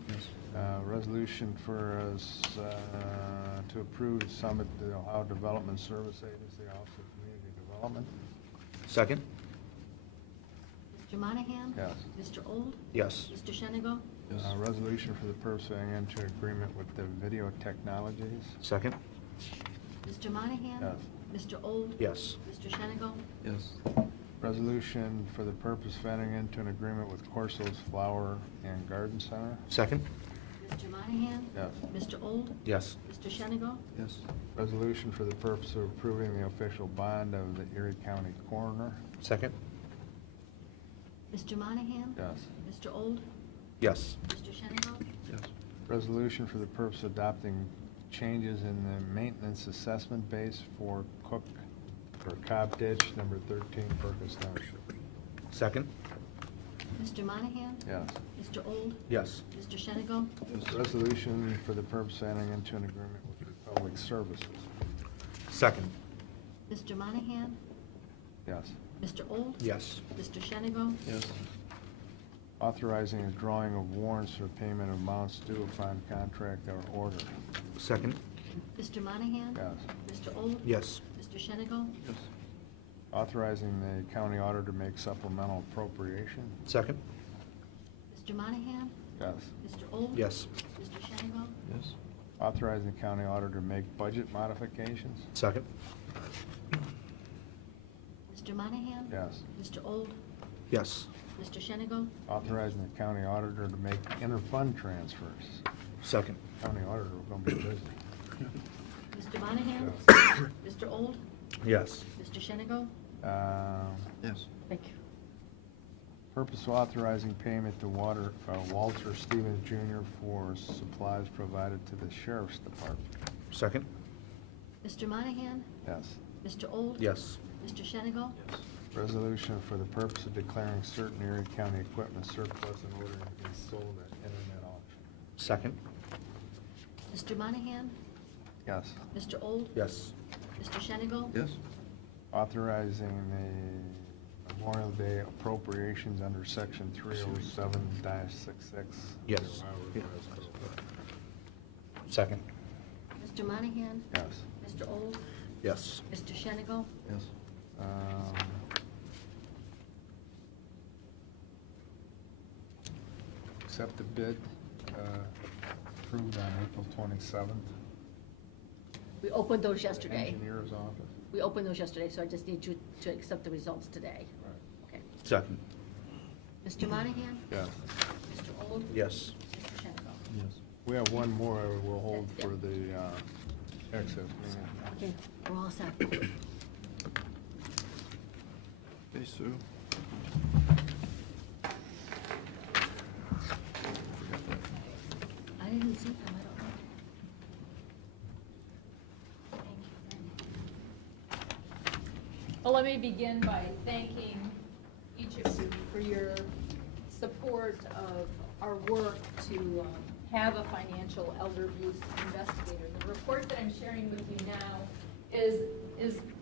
Resolution for us to approve Summit the Ohio Development Service Agency, Office of Community Development. Second? Mr. Monahan? Yes. Mr. Old? Yes. Mr. Shenigo? Yes. Resolution for the purpose of entering into agreement with the Video Technologies. Second? Mr. Monahan? Yes. Mr. Old? Yes. Mr. Shenigo? Yes. Resolution for the purpose of entering into an agreement with Corso's Flower and Garden Center. Second? Mr. Monahan? Yes. Mr. Old? Yes. Mr. Shenigo? Yes. Resolution for the purpose of approving the official bond of the Erie County Coroner. Second? Mr. Monahan? Yes. Mr. Old? Yes. Mr. Shenigo? Yes. Resolution for the purpose of adopting changes in the maintenance assessment base for Cook, for Cobb Ditch, number 13, Perkins Township. Second? Mr. Monahan? Yes. Mr. Old? Yes. Mr. Shenigo? Yes. Resolution for the purpose of entering into an agreement with Republic Services. Second? Mr. Monahan? Yes. Mr. Old? Yes. Mr. Shenigo? Yes. Authorizing a drawing of warrants for payment of amounts due upon contract or order. Second? Mr. Monahan? Yes. Mr. Old? Yes. Mr. Shenigo? Yes. Authorizing the county auditor to make supplemental appropriation. Second? Mr. Monahan? Yes. Mr. Old? Yes. Mr. Shenigo? Yes. Authorizing the county auditor to make budget modifications. Second? Mr. Monahan? Yes. Mr. Old? Yes. Mr. Shenigo? Authorizing the county auditor to make interfund transfers. Second? County auditor, we're gonna be busy. Mr. Monahan? Mr. Old? Yes. Mr. Shenigo? Yes. Thank you. Purpose of authorizing payment to Walter Stevens Jr. for supplies provided to the sheriff's department. Second? Mr. Monahan? Yes. Mr. Old? Yes. Mr. Shenigo? Yes. Resolution for the purpose of declaring certain Erie County equipment surplus in order to be sold at internet auction. Second? Mr. Monahan? Yes. Mr. Old? Yes. Mr. Shenigo? Yes. Authorizing the Memorial Day appropriations under section 307-66. Yes. Yeah. Second? Mr. Monahan? Yes. Mr. Old? Yes. Mr. Shenigo? Yes. Accept the bid approved on April 27th. We opened those yesterday. Engineer's office. We opened those yesterday, so I just need you to accept the results today. Right. Okay. Second? Mr. Monahan? Yes. Mr. Old? Yes. Mr. Shenigo? Yes. We have one more we'll hold Yeah. for the excess meeting. Okay, we're all set. Okay, Sue. I didn't see them, I don't know. Thank you. Well, let me begin by thanking each of you for your support of our work to have a financial elder abuse investigator. The report that I'm sharing with you now is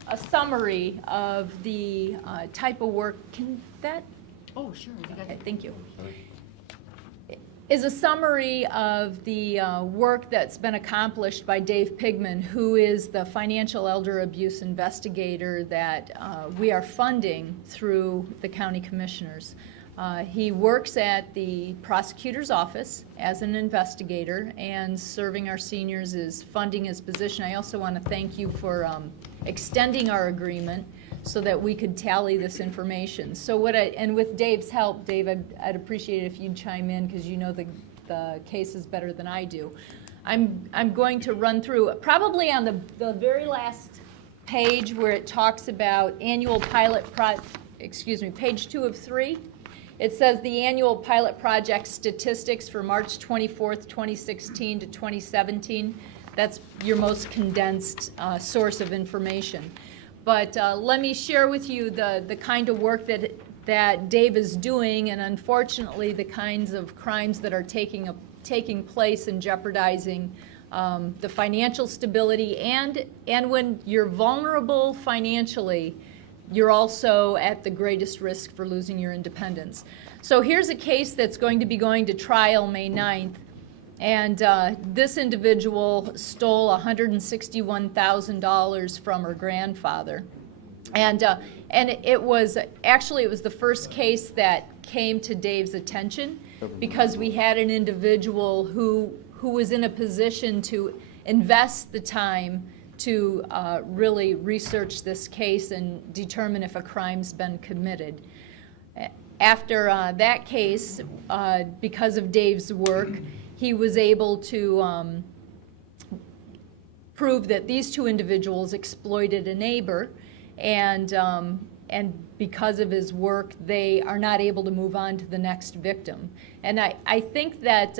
a summary of the type of work. Can that Oh, sure. You got Okay, it. thank you. Is a summary of the work that's been accomplished by Dave Pigman, who is the financial elder abuse investigator that we are funding through the county commissioners. He works at the prosecutor's office as an investigator, and serving our seniors is funding his position. I also want to thank you for extending our agreement so that we could tally this information. So and with Dave's help, Dave, I'd appreciate it if you'd chime in, because you know the cases better than I do. I'm going to run through, probably on the very last page where it talks about annual pilot page 2 of 3. It says the annual pilot project statistics for March 24th, 2016 to 2017. That's your most condensed source of information. But let me share with you the kind of work that Dave is doing, and unfortunately the kinds of crimes that are taking place and jeopardizing the financial stability. And when you're vulnerable financially, you're also at the greatest risk for losing your independence. So here's a case that's going to be going to trial May 9th. And this individual stole $161,000 from her grandfather. And it was the first case that came to Dave's attention, because we had an individual who was in a position to invest the time to really research this case and determine if a crime's been committed. After that case, because of Dave's work, he was able to prove that these two individuals exploited a neighbor, and because of his work, they are not able to move on to the next victim. And I think that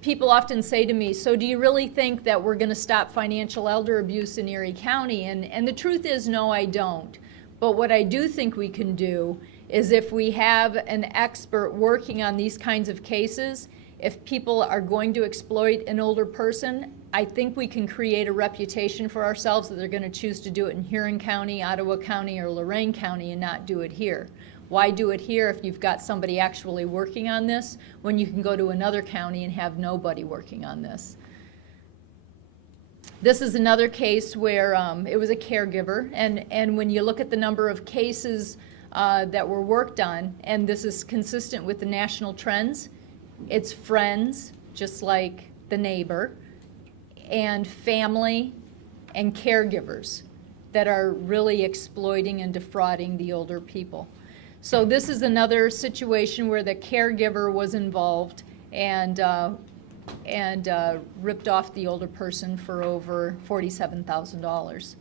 people often say to me, so do you really think that we're going to stop financial elder abuse in Erie County? And the truth is, no, I don't. But what I do think we can do is, if we have an expert working on these kinds of cases, if people are going to exploit an older person, I think we can create a reputation for ourselves that they're going to choose to do it in Huron County, Ottawa County, or Lorain County and not do it here. Why do it here if you've got somebody actually working on this, when you can go to another county and have nobody working on this? This is another case where it was a caregiver, and when you look at the number of cases that were worked on, and this is consistent with the national trends, it's friends, just like the neighbor, and family and caregivers that are really exploiting and defrauding the older people. So this is another situation where the caregiver was involved and ripped off the older person for over $47,000.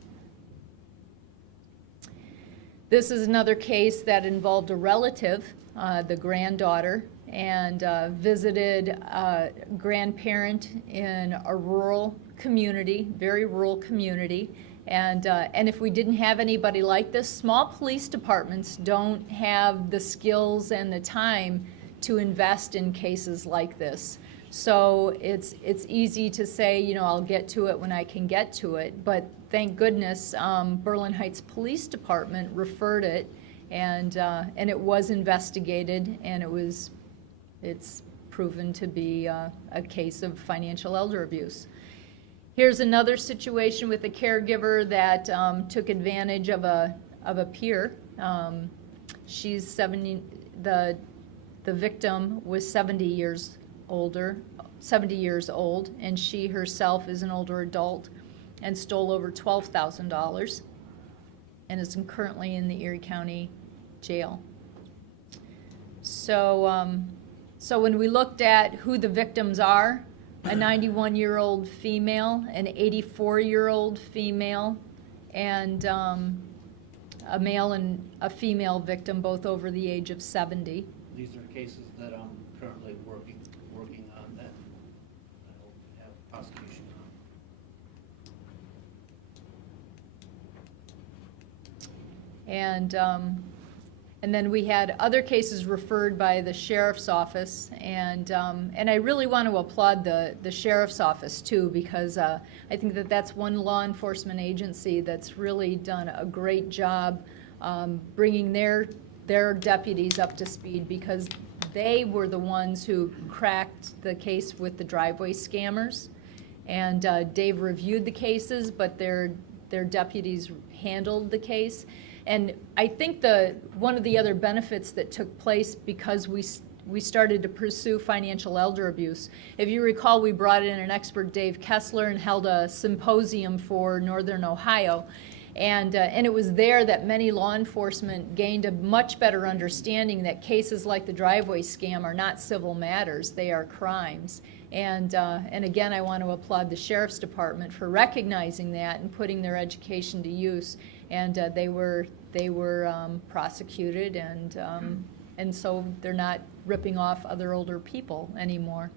This is another case that involved a relative, the granddaughter, and visited a grandparent in a rural community, very rural community. And if we didn't have anybody like this, small police departments don't have the skills and the time to invest in cases like this. So it's easy to say, you know, I'll get to it when I can get to it. But thank goodness Berlin Heights Police Department referred it, and it was investigated, and it's proven to be a case of financial elder abuse. Here's another situation with a caregiver that took advantage of a peer. She's 70. The victim was 70 years old, and she herself is an older adult, and stole over $12,000, and is currently in the Erie County Jail. So when we looked at who the victims are, a 91-year-old female, an 84-year-old female, and a male and a female victim, both over the age of 70. These are cases that I'm currently working on that I hope to have prosecution on. And then we had other cases referred by the sheriff's office, and I really want to applaud the sheriff's office too, because I think that's one law enforcement agency that's really done a great job bringing their their deputies up to speed, because they were the ones who cracked the case with the driveway scammers. And Dave reviewed the cases, but their deputies handled the case. And I think one of the other benefits that took place because we started to pursue financial elder abuse. If you recall, we brought in an expert, Dave Kessler, and held a symposium for Northern Ohio. And it was there that many law enforcement gained a much better understanding that cases like the driveway scam are not civil matters, they are crimes. And again, I want to applaud the Sheriff's Department for recognizing that and putting their education to use. And they were prosecuted, and so they're not ripping off other older people anymore.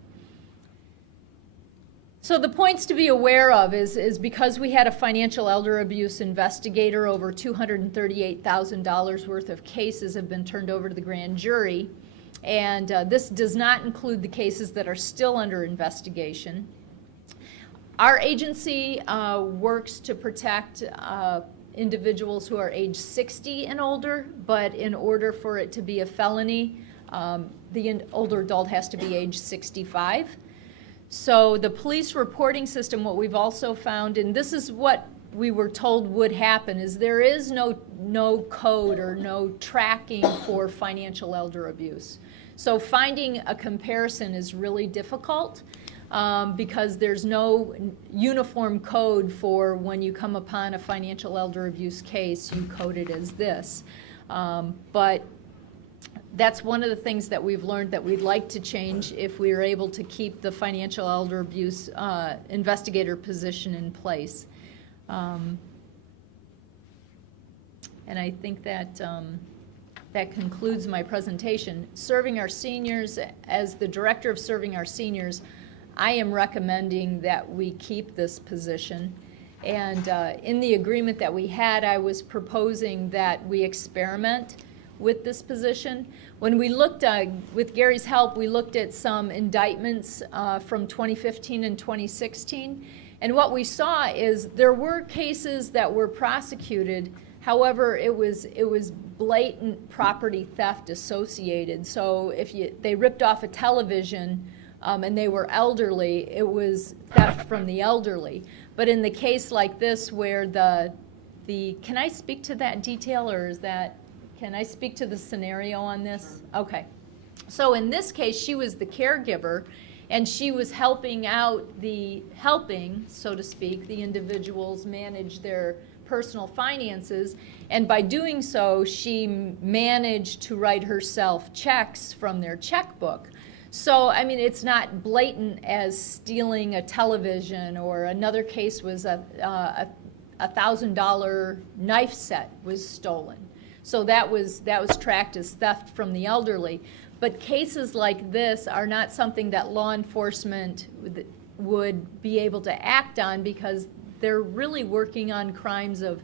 So the points to be aware of is because we had a financial elder abuse investigator, over $238,000 worth of cases have been turned over to the grand jury. And this does not include the cases that are still under investigation. Our agency works to protect individuals who are age 60 and older, but in order for it to be a felony, the older adult has to be age 65. So the police reporting system, what we've also found, and this is what we were told would happen, is there is no code or no tracking for financial elder abuse. So finding a comparison is really difficult because there's no uniform code for when you come upon a financial elder abuse case, you code it as this. But that's one of the things that we've learned that we'd like to change if we are able to keep the financial elder abuse investigator position in place. And I think that that concludes my presentation. Serving our seniors, as the director of Serving Our Seniors, I am recommending that we keep this position. And in the agreement that we had, I was proposing that we experiment with this position. When we looked, with Gary's help, we looked at some indictments from 2015 and 2016. And what we saw is there were cases that were prosecuted. However, it was blatant property theft associated. So if they ripped off a television and they were elderly, it was theft from the elderly. But in the case like this where can I speak to that detail, or can I speak to the scenario on this? Okay. So in this case, she was the caregiver, and she was helping, so to speak, the individuals manage their personal finances, and by doing so, she managed to write herself checks from their checkbook. So, I mean, it's not blatant as stealing a television, or another case was a $1,000 knife set was stolen. So that was tracked as theft from the elderly. But cases like this are not something that law enforcement would be able to act on, because they're really working on crimes of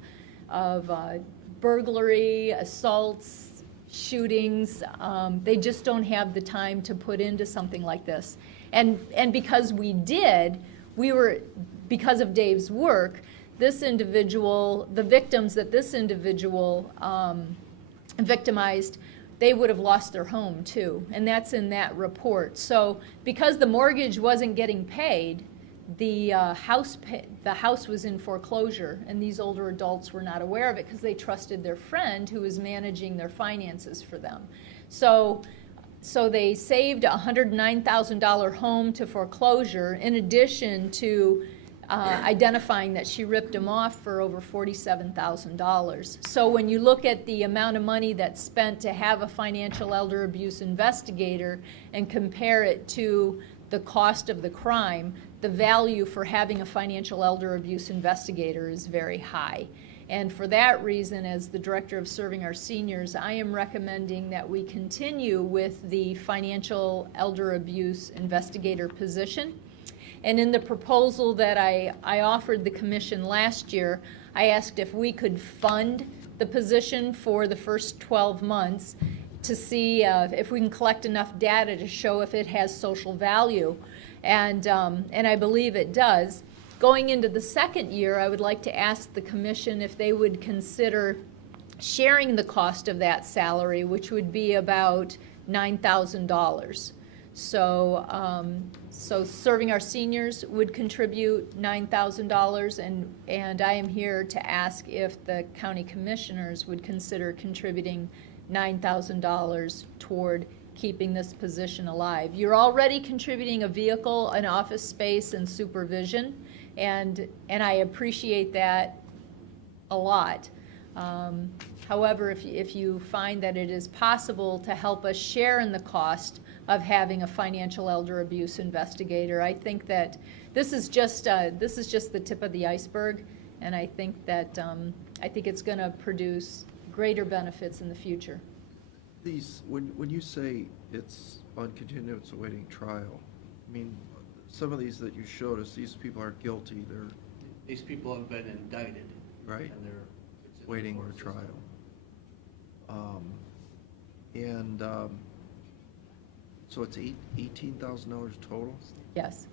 burglary, assaults, shootings. They just don't have the time to put into something like this. And because because of Dave's work, this individual, the victims that this individual victimized, they would have lost their home too, and that's in that report. So because the mortgage wasn't getting paid, the house was in foreclosure, and these older adults were not aware of it because they trusted their friend who was managing their finances for them. So they saved a $109,000 home to foreclosure, in addition to identifying that she ripped them off for over $47,000. So when you look at the amount of money that's spent to have a financial elder abuse investigator and compare it to the cost of the crime, the value for having a financial elder abuse investigator is very high. And for that reason, as the director of Serving Our Seniors, I am recommending that we continue with the financial elder abuse investigator position. And in the proposal that I offered the commission last year, I asked if we could fund the position for the first 12 months to see if we can collect enough data to show if it has social value. And I believe it does. Going into the second year, I would like to ask the commission if they would consider sharing the cost of that salary, which would be about $9,000. So Serving Our Seniors would contribute $9,000, and I am here to ask if the county commissioners would consider contributing $9,000 toward keeping this position alive. You're already contributing a vehicle, an office space, and supervision, and I appreciate that a lot. However, if you find that it is possible to help us share in the cost of having a financial elder abuse investigator, I think that this is just the tip of the iceberg, and I think that I think it's going to produce greater benefits in the future. These, when you say it's on continuance awaiting trial, I mean, some of these that you showed us, these people are guilty, they're These people have been indicted. Right. And they're. it's in the waiting court for system. trial. So it's $18,000 total? Yes.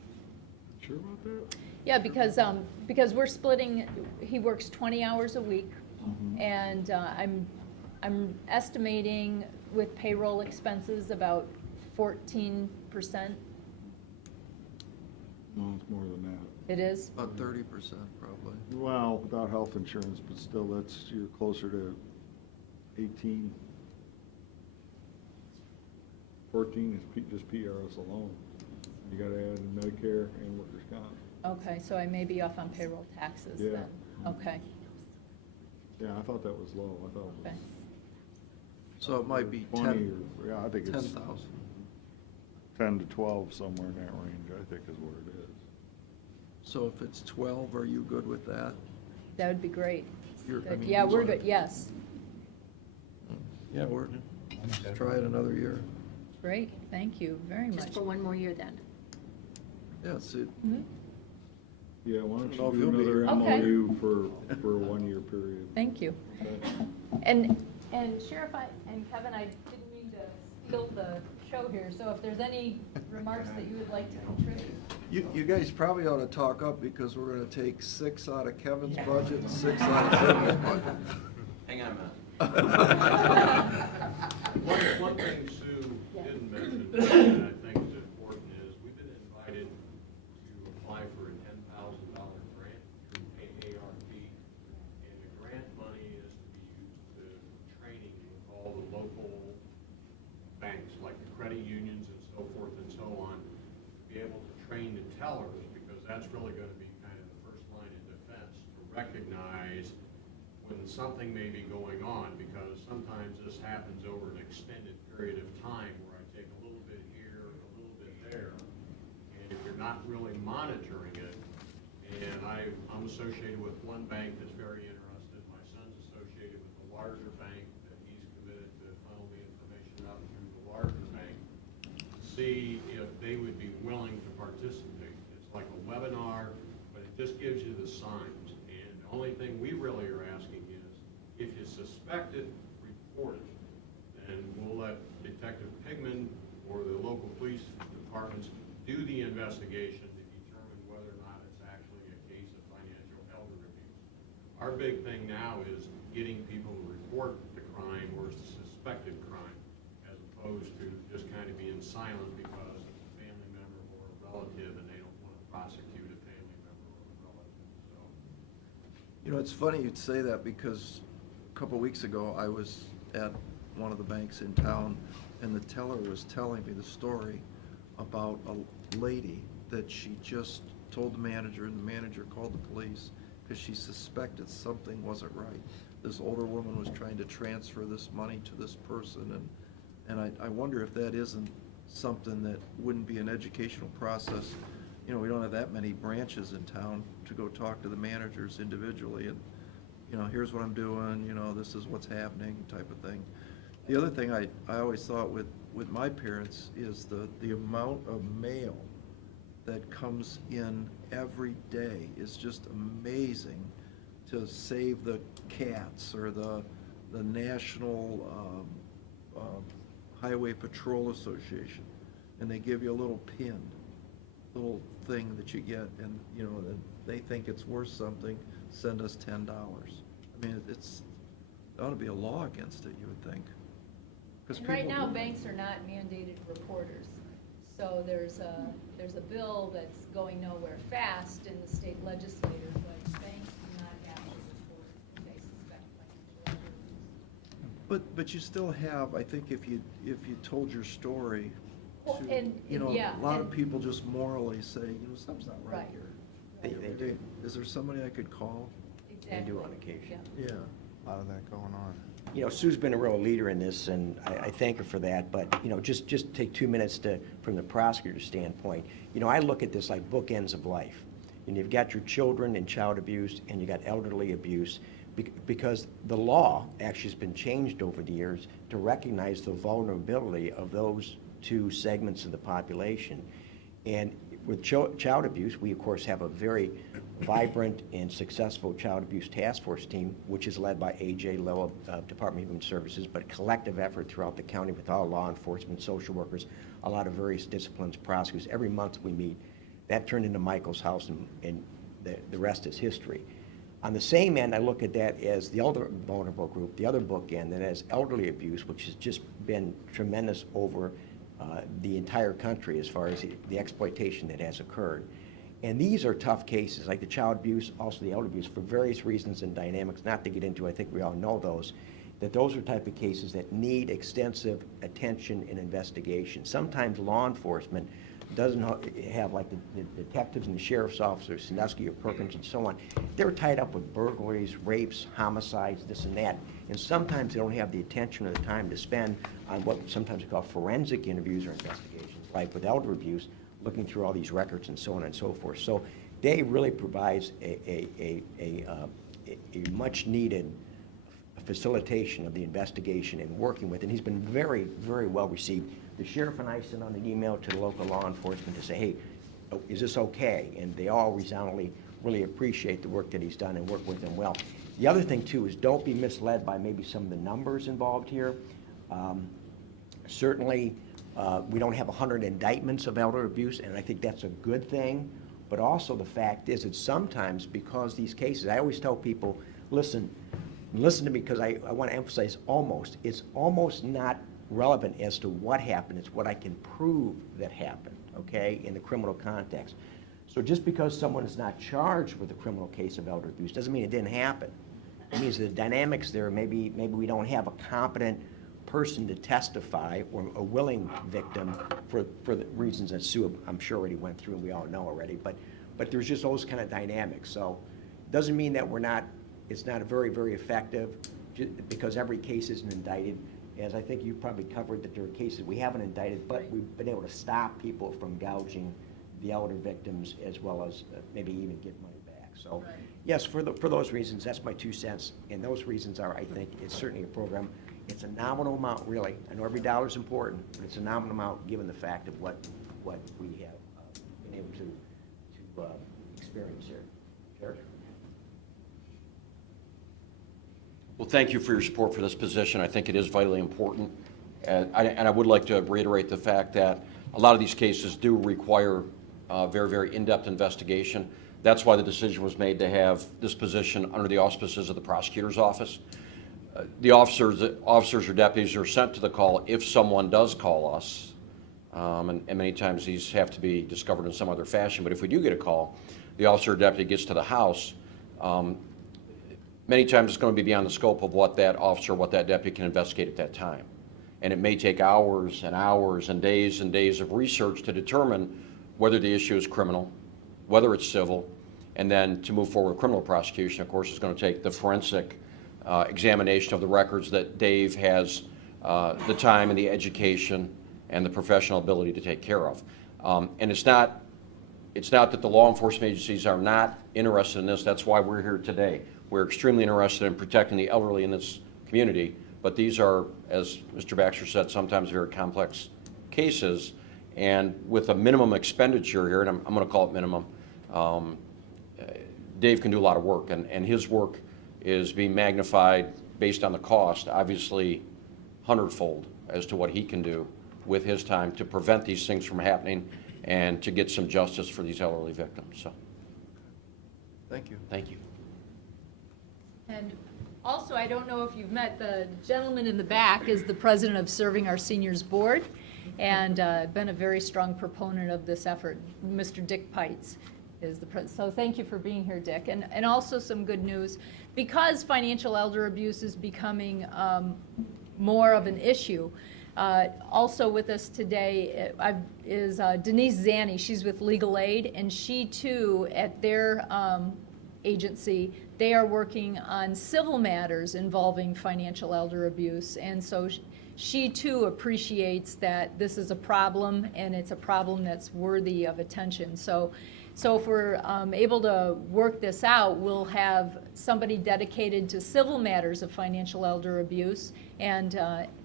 Sure about that? Yeah, because we're splitting, he works 20 hours a week, and I'm estimating with payroll expenses about 14%. No, it's more than that. It is? About 30% probably. Well, without health insurance, but still, you're closer to 18. 14 is just PRS alone. You gotta add in Medicare and workers' comp. Okay, so I may be off on payroll taxes Yeah. then. Okay, Yeah, I thought that was low. I thought it okay. was So it might be 20 or, yeah, I think it's 10,000. 10 to 12, somewhere in that range, I think is what it is. So if it's 12, are you good with that? That would be great. I mean, Yeah, you we're wanna- good, yes. Yeah, let's try it another year. Great, thank you very much. Just for one more year then. Yeah, see, Mhm. Yeah, why don't Well, if you you'll do be another here. Okay. MOU for a 1-year period? Thank you. Okay. And Sheriff and Kevin, I didn't mean to steal the show here, so if there's any remarks that you would like to contribute. you guys probably ought to talk up because we're gonna take 6 out of Kevin's budget and 6 out of Kevin's budget. Hang on a minute. One thing Sue didn't mention, and I think is important, is we've been invited to apply for a $10,000 grant through AARP, and the grant money is to be used to training with all the local banks, like the credit unions and so forth and so on, to be able to train the tellers, because that's really going to be kind of the first line of defense, to recognize when something may be going on, because sometimes this happens over an extended period of time where I take a little bit here, a little bit there, and if you're not really monitoring it, and I'm associated with one bank that's very interested, my son's associated with a larger bank that he's committed to funnel the information out through the larger bank, to see if they would be willing to participate. It's like a webinar, but it just gives you the signs. And the only thing we really are asking is, if you suspect it, report it. And we'll let Detective Pigman or the local police departments do the investigation to determine whether or not it's actually a case of financial elder abuse. Our big thing now is getting people to report the crime or suspected crime, as opposed to just kind of being silent because it's a family member or a relative and they don't want to prosecute a family member or a relative. So. You know, it's funny you'd say that because a couple weeks ago, I was at one of the banks in town, and the teller was telling me the story about a lady that she just told the manager, and the manager called the police because she suspected something wasn't right. This older woman was trying to transfer this money to this person, and I wonder if that isn't something that wouldn't be an educational process. You know, we don't have that many branches in town to go talk to the managers individually and, you know, here's what I'm doing, you know, this is what's happening, type of thing. The other thing I always thought with my parents is the amount of mail that comes in every day is just amazing, to save the cats or the National Highway Patrol Association. And they give you a little pin, little thing that you get, and, you know, they think it's worth something, send us $10. I mean, ought to be a law against it, you would think. 'Cause And right people now, do. banks are not mandated reporters. So there's a bill that's going nowhere fast in the state legislature, but banks do not have to report if they suspect financial irregularities. But you still have, I think if you told your story, Well, to- and- you know, yeah, a lot of and- people just morally say, you know, something's not right Right. here. They do. Is there somebody I could call? They do on Exactly, occasion. yeah. Yeah. A lot of that going on. You know, Sue's been a real leader in this, and I thank her for that, but, you know, just take 2 minutes from the prosecutor's standpoint. You know, I look at this like bookends of life. And you've got your children and child abuse, and you got elderly abuse, because the law actually has been changed over the years to recognize the vulnerability of those two segments of the population. And with child abuse, we of course have a very vibrant and successful child abuse task force team, which is led by A.J. Lowe of Department of Human Services, but a collective effort throughout the county with all law enforcement, social workers, a lot of various disciplines, prosecutors. Every month we meet. That turned into Michael's house, and the rest is history. On the same end, I look at that as the other vulnerable group, the other bookend, that has elderly abuse, which has just been tremendous over the entire country as far as the exploitation that has occurred. And these are tough cases, like the child abuse, also the elder abuse, for various reasons and dynamics, not to get into, I think we all know those, that those are type of cases that need extensive attention and investigation. Sometimes law enforcement doesn't have, like the detectives and the sheriff's officers, Sandusky or Perkins and so on, they're tied up with burglaries, rapes, homicides, this and that. And sometimes they don't have the attention or the time to spend on what sometimes we call forensic interviews or investigations, like with elder abuse, looking through all these records and so on and so forth. So Dave really provides a much-needed facilitation of the investigation and working with, and he's been very, very well received. The sheriff and I sent out an email to the local law enforcement to say, hey, is this okay? And they all resoundingly really appreciate the work that he's done and work with him well. The other thing, too, is don't be misled by maybe some of the numbers involved here. Certainly, we don't have 100 indictments of elder abuse, and I think that's a good thing. But also the fact is that sometimes because these cases, I always tell people, listen to me, because I want to emphasize almost. It's almost not relevant as to what happened. It's what I can prove that happened, okay, in the criminal context. So just because someone is not charged with a criminal case of elder abuse doesn't mean it didn't happen. It means the dynamics there, maybe we don't have a competent person to testify, or a willing victim for the reasons that Sue, I'm sure, already went through and we all know already. But there's just those kind of dynamics. So it doesn't mean that it's not very, very effective, because every case isn't indicted. As I think you probably covered, that there are cases we haven't indicted, but we've been able to stop people from gouging the elder victims, as well as maybe even get money back. So, Right. yes, for those reasons, that's my 2 cents. And those reasons are, I think, it's certainly a program. It's a nominal amount, really. I know every dollar is important, but it's a nominal amount given the fact of what we have been able to experience here. Sheriff? Well, thank you for your support for this position. I think it is vitally important. And I would like to reiterate the fact that a lot of these cases do require very, very in-depth investigation. That's why the decision was made to have this position under the auspices of the prosecutor's office. The officers or deputies are sent to the call if someone does call us, and many times these have to be discovered in some other fashion. But if we do get a call, the officer or deputy gets to the house. Many times it's going to be beyond the scope of what that officer, what that deputy can investigate at that time. And it may take hours and hours and days of research to determine whether the issue is criminal, whether it's civil, and then to move forward with criminal prosecution, of course, is going to take the forensic examination of the records that Dave has the time and the education and the professional ability to take care of. And it's not that the law enforcement agencies are not interested in this. That's why we're here today. We're extremely interested in protecting the elderly in this community, but these are, as Mr. Baxter said, sometimes very complex cases. And with a minimum expenditure here, and I'm going to call it minimum, Dave can do a lot of work, and his work is being magnified based on the cost, obviously 100-fold as to what he can do with his time to prevent these things from happening and to get some justice for these elderly victims. So, Thank you. thank you. And Also, I don't know if you've met, the gentleman in the back is the president of Serving Our Seniors Board, and been a very strong proponent of this effort. Mr. Dick Pites is the president. So thank you for being here, Dick. And also some good news. Because financial elder abuse is becoming more of an issue, also with us today is Denise Zanny. She's with Legal Aid, and she too, at their agency, they are working on civil matters involving financial elder abuse. And so she too appreciates that this is a problem, and it's a problem that's worthy of attention. So if we're able to work this out, we'll have somebody dedicated to civil matters of financial elder abuse, and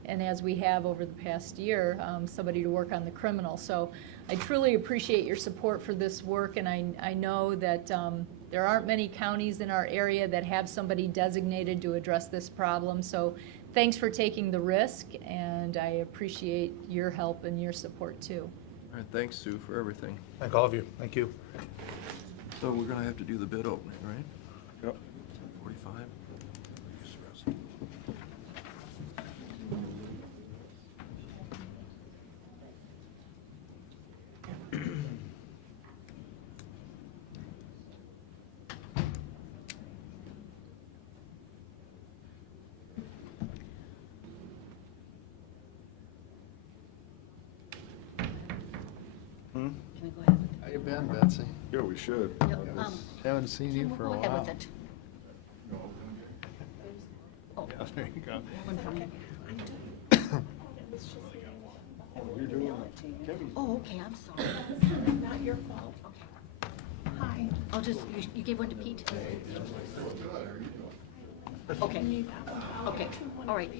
as we have over the past year, somebody to work on the criminal. So I truly appreciate your support for this work, and I know that there aren't many counties in our area that have somebody designated to address this problem. So thanks for taking the risk, and I appreciate your help and your support too. All right, thanks, Sue, for everything. Thank all of you. Thank you. So we're gonna have to do the bid opening, right? Yep. 45? Can we go ahead? How you been, Betsy? Yeah, we should. No, Haven't seen you we'll for a go ahead while. with it. Oh, Yeah, there you go. one for me. You're doing Kevin's. Oh, okay, I'm sorry. Not your fault. Okay. Hi. I'll just, you gave one to Pete? Okay, okay, all right.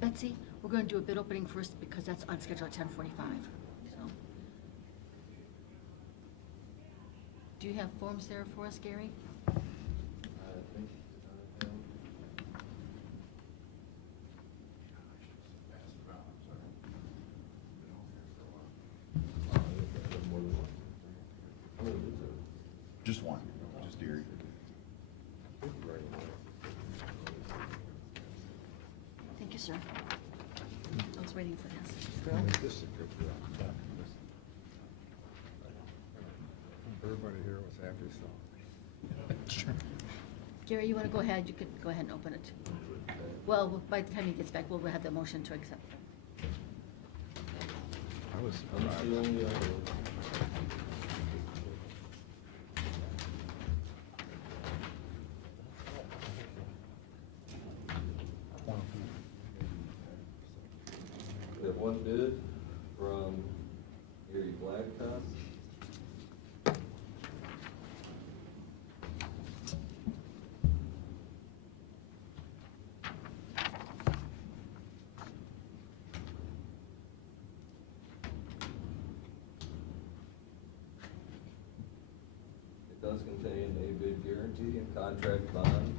Betsy, we're going to do a bid opening first because that's on schedule at 10:45, so. Do you have forms there for us, Gary? Just one, just Erie. Thank you, sir. I was waiting for this. Everybody here was happy, so. Gary, you want to go ahead? You could go ahead and open it. Well, by the time he gets back, we'll have the motion to accept. I was. We have one bid from Erie Blacktop. It does contain a bid guarantee and contract bond.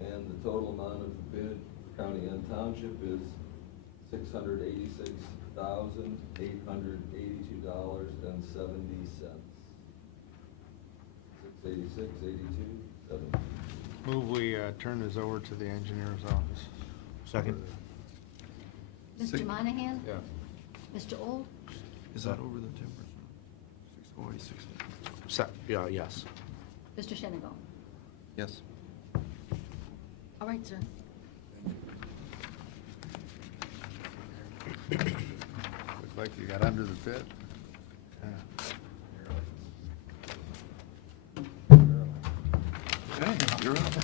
And the total amount of the bid for county and township is $686,882.70. 686,82.70. Move we turn this over to the engineer's office. Second. Mr. Monahan? Yeah. Mr. Old? Is that over the 10%? 640, Yeah, yes. Mr. Shenango? Yes. All right, sir. Looks like you got under the bid. Yeah. Okay, you're up.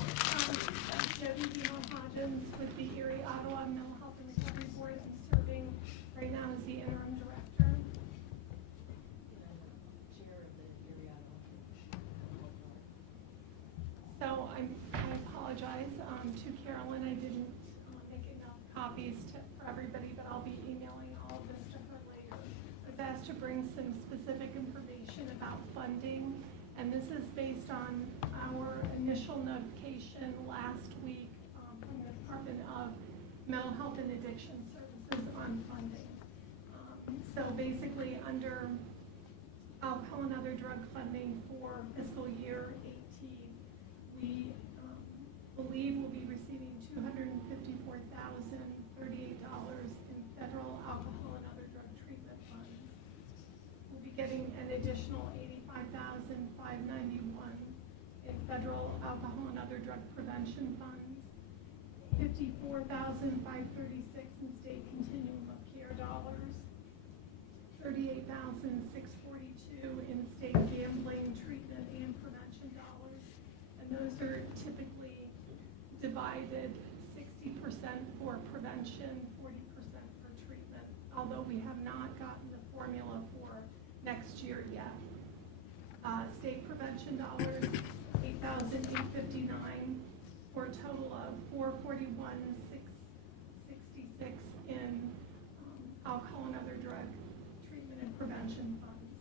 Debbie Hodgins with the Erie Ottawa Mental Health and Recovery Board. I'm serving right now as the interim director. So I'm apologize to Carolyn. I didn't make enough copies for everybody, but I'll be emailing all of this to her later. I was asked to bring some specific information about funding, and this is based on our initial notification last week from the Department of Mental Health and Addiction Services on funding. So basically, under alcohol and other drug funding for fiscal year 18, we believe we'll be receiving $254,038 in federal alcohol and other drug treatment funds. We'll be getting an additional $85,591 in federal alcohol and other drug prevention funds, $54,536 in state continuum of care dollars, $38,642 in state gambling treatment and prevention dollars, and those are typically divided 60% for prevention, 40% for treatment, although we have not gotten the formula for next year yet. State prevention dollars, $8,859 for a total of $441,666 in alcohol and other drug treatment and prevention funds.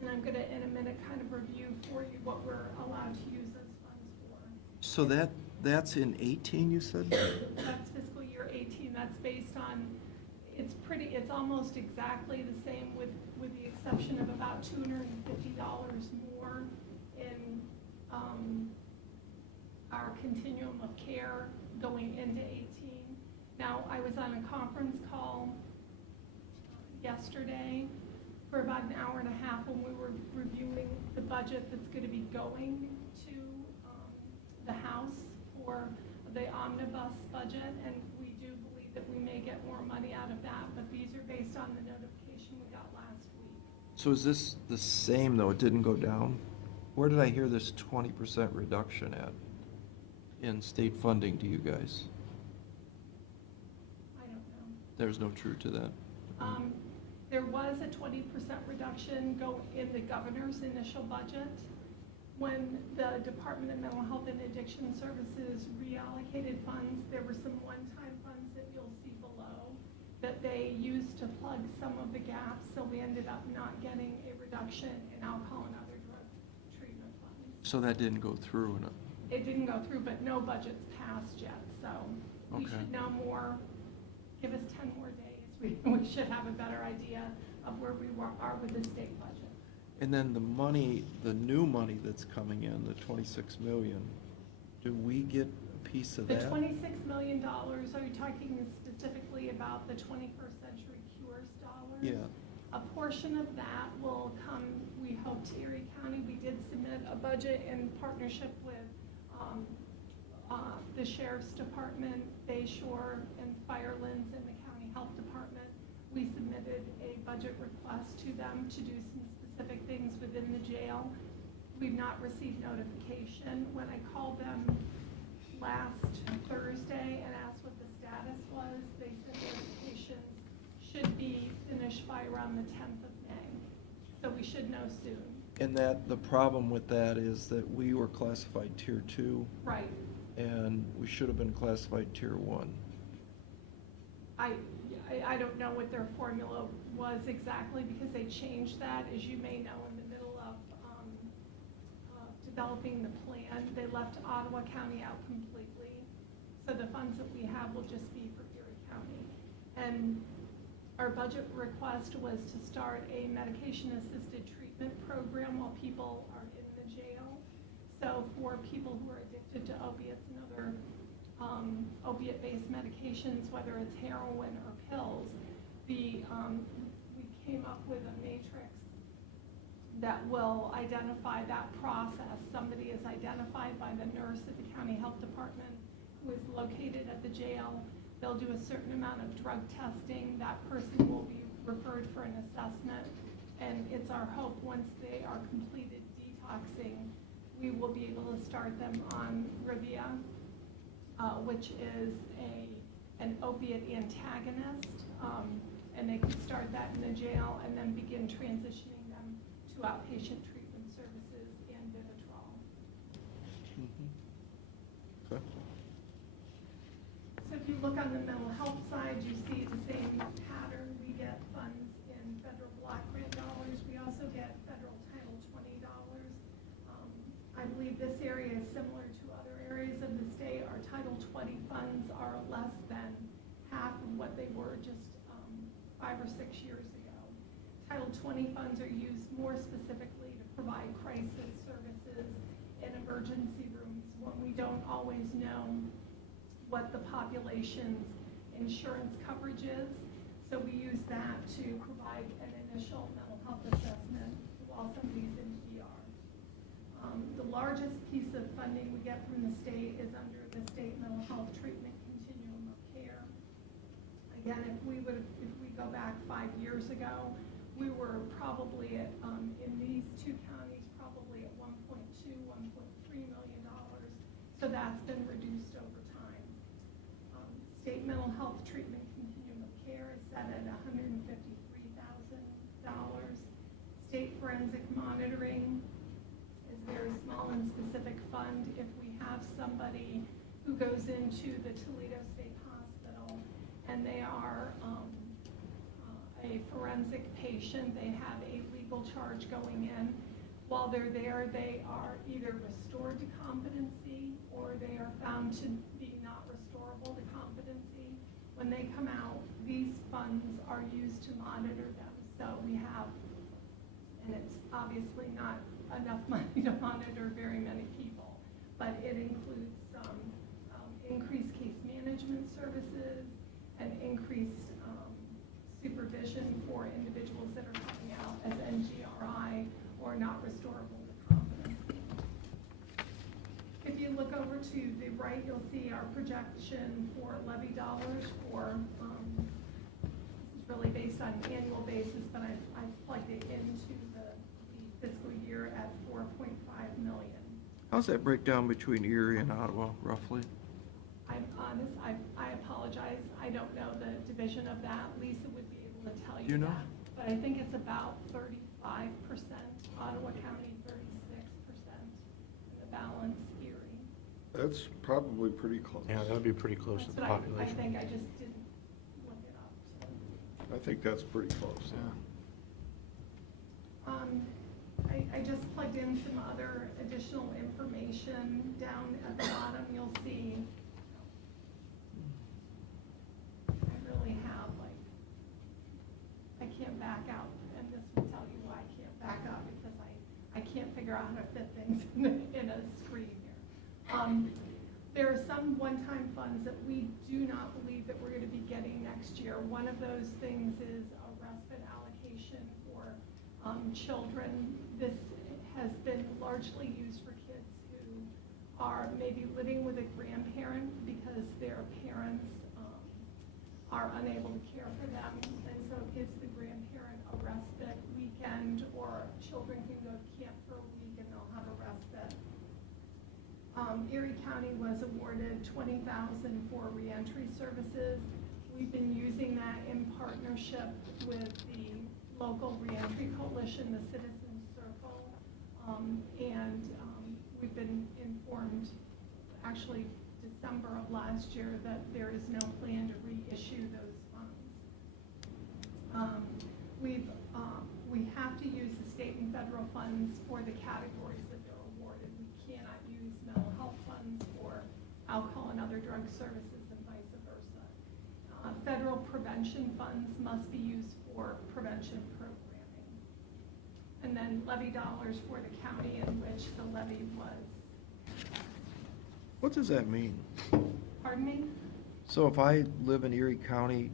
And I'm going to, in a minute, kind of review for you what we're allowed to use those funds for. So that's in 18, you said? That's fiscal year 18. That's based on, it's almost exactly the same with the exception of about $250 more in our continuum of care going into 18. Now, I was on a conference call yesterday for about an hour and a half when we were reviewing the budget that's going to be going to the House for the omnibus budget, and we do believe that we may get more money out of that, but these are based on the notification we got last week. So is this the same, though? It didn't go down? Where did I hear this 20% reduction at in state funding to you guys? I don't know. There's no truth to that? There was a 20% reduction in the governor's initial budget. When the Department of Mental Health and Addiction Services reallocated funds, there were some one-time funds that you'll see below that they used to plug some of the gaps, so we ended up not getting a reduction in alcohol and other drug treatment funds. So that didn't go through? It didn't go through, but no budget's passed yet, so we Okay. should know more. Give us 10 more days. We should have a better idea of where we are with the state budget. And then the money, the new money that's coming in, the 26 million, do we get a piece of The that? $26 million, are you talking specifically about the 21st Century Cures dollars? Yeah. A portion of that will come, we hope, to Erie County. We did submit a budget in partnership with the Sheriff's Department, Bayshore, and Firelands, and the County Health Department. We submitted a budget request to them to do some specific things within the jail. We've not received notification. When I called them last Thursday and asked what the status was, they said notifications should be finished by around the 10th of May. So we should know soon. And that, the problem with that is that we were classified Tier 2. Right. And we should have been classified Tier 1. I don't know what their formula was exactly because they changed that, as you may know, in the middle of developing the plan. They left Ottawa County out completely. So the funds that we have will just be for Erie County. And our budget request was to start a medication-assisted treatment program while people are in the jail. So for people who are addicted to opiates and other opiate-based medications, whether it's heroin or pills, we came up with a matrix that will identify that process. Somebody is identified by the nurse at the County Health Department who is located at the jail. They'll do a certain amount of drug testing. That person will be referred for an assessment. And it's our hope once they are completed detoxing, we will be able to start them on Revia, which is an opiate antagonist, and they can start that in the jail and then begin transitioning them to outpatient treatment services and Vivitrol. funds are less than half of what they were just 5 or 6 years ago. Title 20 funds are used more specifically to provide crisis services in emergency rooms when we don't always know what the population's insurance coverage is. So we use that to provide an initial mental health assessment while somebody's in ER. The largest piece of funding we get from the state is under the state mental health treatment continuum of care. Again, if we go back 5 years ago, we were probably at, in these two counties, probably at $1.2, $1.3 million. So that's been reduced over time. State mental health treatment continuum of care is set at $153,000. State forensic monitoring is a very small and specific fund. If we have somebody who goes into the Toledo State Hospital and they are a forensic patient, they have a legal charge going in. While they're there, they are either restored to competency or they are found to be not restorable to competency. When they come out, these funds are used to monitor them. So we have, and it's obviously not enough money to monitor very many people, but it includes some increased case management services and increased supervision for individuals that are coming out as NGRI or not restorable to competency. If you look over to the right, you'll see our projection for levy dollars for, this is really based on an annual basis, but I've plugged it into the fiscal year at $4.5 million. How's that break down between Erie and Ottawa, roughly? I'm honest, I apologize, I don't know the division of that. Lisa would be able to tell you You know? that. But I think it's about 35%, Ottawa County 36%, and the balance Erie. That's probably pretty close. Yeah, that would be pretty close to That's the what population. I think, I just didn't look it up, so. I think that's pretty close. Yeah. I just plugged in some other additional information. Down at the bottom, you'll see, I really have, like, I can't back out, and this will tell you why I can't back out, because I can't figure out how to fit things in a screen here. There are some one-time funds that we do not believe that we're going to be getting next year. One of those things is a respite allocation for children. This has been largely used for kids who are maybe living with a grandparent because their parents are unable to care for them, and so it gives the grandparent a respite weekend, or children can go to camp for a week and they'll have a respite. Erie County was awarded $20,000 for reentry services. We've been using that in partnership with the local reentry coalition, the Citizen Circle, and we've been informed, actually December of last year, that there is no plan to reissue those funds. We have to use the state and federal funds for the categories that they're awarded. We cannot use mental health funds for alcohol and other drug services and vice versa. Federal prevention funds must be used for prevention programming. And then levy dollars for the county in which the levy was. What does that mean? Pardon me? So if I live in Erie County,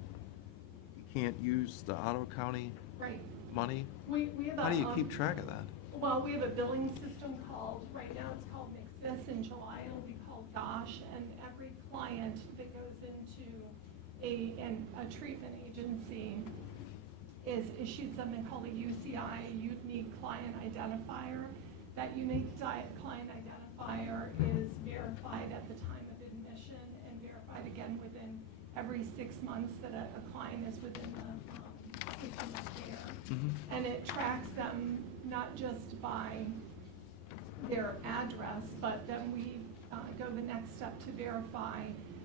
you can't use the Ottawa County Right. money? We have a, How do you keep track of that? Well, we have a billing system called, right now it's called Nexus. In July it'll be called DOSH, and every client that goes into a treatment agency is issued something called a UCI, a Unique Client Identifier. That unique client identifier is verified at the time of admission and verified again within every 6 months that a client is within the system of care. And it tracks them not just by their address, but then we go the next step to verify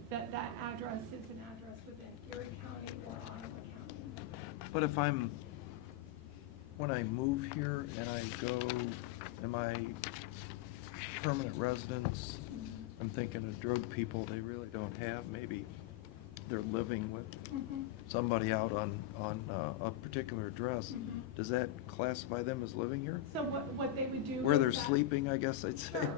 that that address is an address within Erie County or Ottawa County. But if when I move here and I go, am I permanent residence? I I'm thinking of drug people, they really don't have, maybe they're living with somebody out on a particular address. Does that classify them as living here? So what they would do. Where is they're that- sleeping, I guess I'd say. Sure.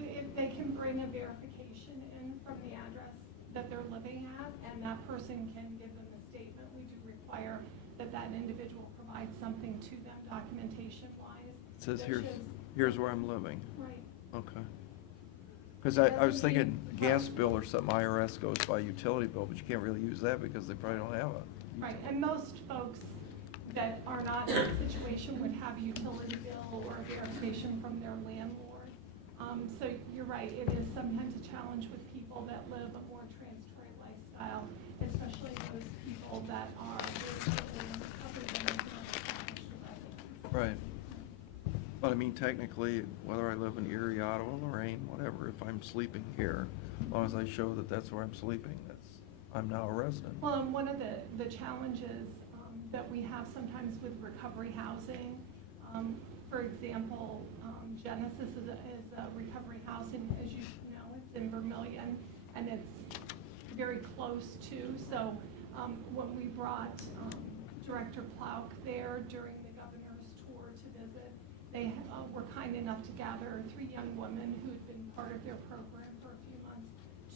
If they can bring a verification in from the address that they're living at, and that person can give them a statement, we do require that that individual provide something to them documentation-wise. It says, that here's, shows- here's where I'm living. Right. Okay. Because I was thinking gas bill or something, IRS goes by utility bill, but you can't really use that because they probably don't have it. Right, and most folks that are not in a situation would have a utility bill or a verification from their landlord. So you're right, it is sometimes a challenge with people that live a more transitory lifestyle, especially those people that are really in recovery that are not established residents. Right. But I mean, technically, whether I live in Erie, Ottawa, Lorraine, whatever, if I'm sleeping here, as long as I show that that's where I'm sleeping, I'm now a resident. Well, and one of the challenges that we have sometimes with recovery housing, for example, Genesis is a recovery housing, as you know, it's in Vermillion, and it's very close to. So when we brought Director Plauk there during the governor's tour to visit, they were kind enough to gather 3 young women who had been part of their program for a few months.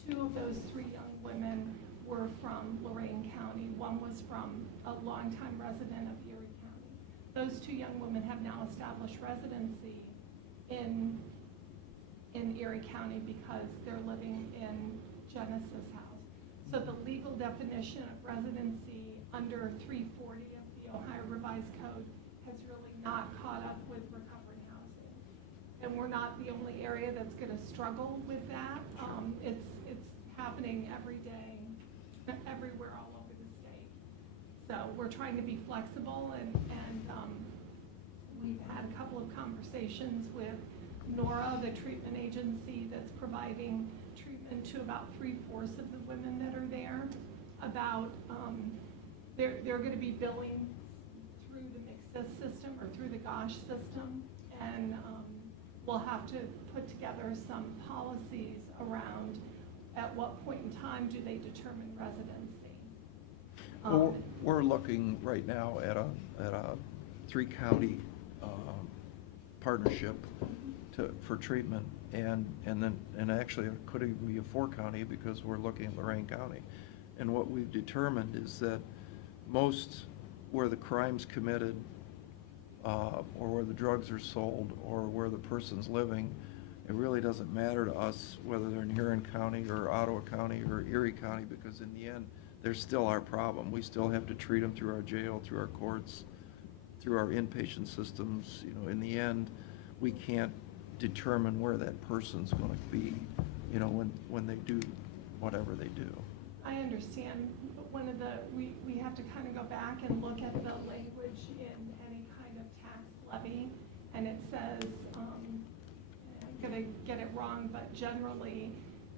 2 of those 3 young women were from Lorain County. One was from a longtime resident of Erie County. Those 2 young women have now established residency in Erie County because they're living in Genesis House. So the legal definition of residency under 340 of the Ohio Revised Code has really not caught up with recovery housing. And we're not the only area that's going to struggle with that. It's happening every day, everywhere all over the state. So we're trying to be flexible, and we've had a couple of conversations with NORA, the treatment agency that's providing treatment to about 3/4 of the women that are there, about they're going to be billing through the McSys system or through the GOSH system, and we'll have to put together some policies around at what point in time do they determine residency. Well, we're looking right now at a 3-county partnership for treatment, and actually it could even be a 4-county because we're looking at Lorain County. And what we've determined is that most where the crime's committed, or where the drugs are sold, or where the person's living, it really doesn't matter to us whether they're in Huron County or Ottawa County or Erie County, because in the end, they're still our problem. We still have to treat them through our jail, through our courts, through our inpatient systems. You know, in the end, we can't determine where that person's going to be, you know, when they do whatever they do. I understand, but we have to kind of go back and look at the language in any kind of tax levy, and it says, I'm going to get it wrong, but generally,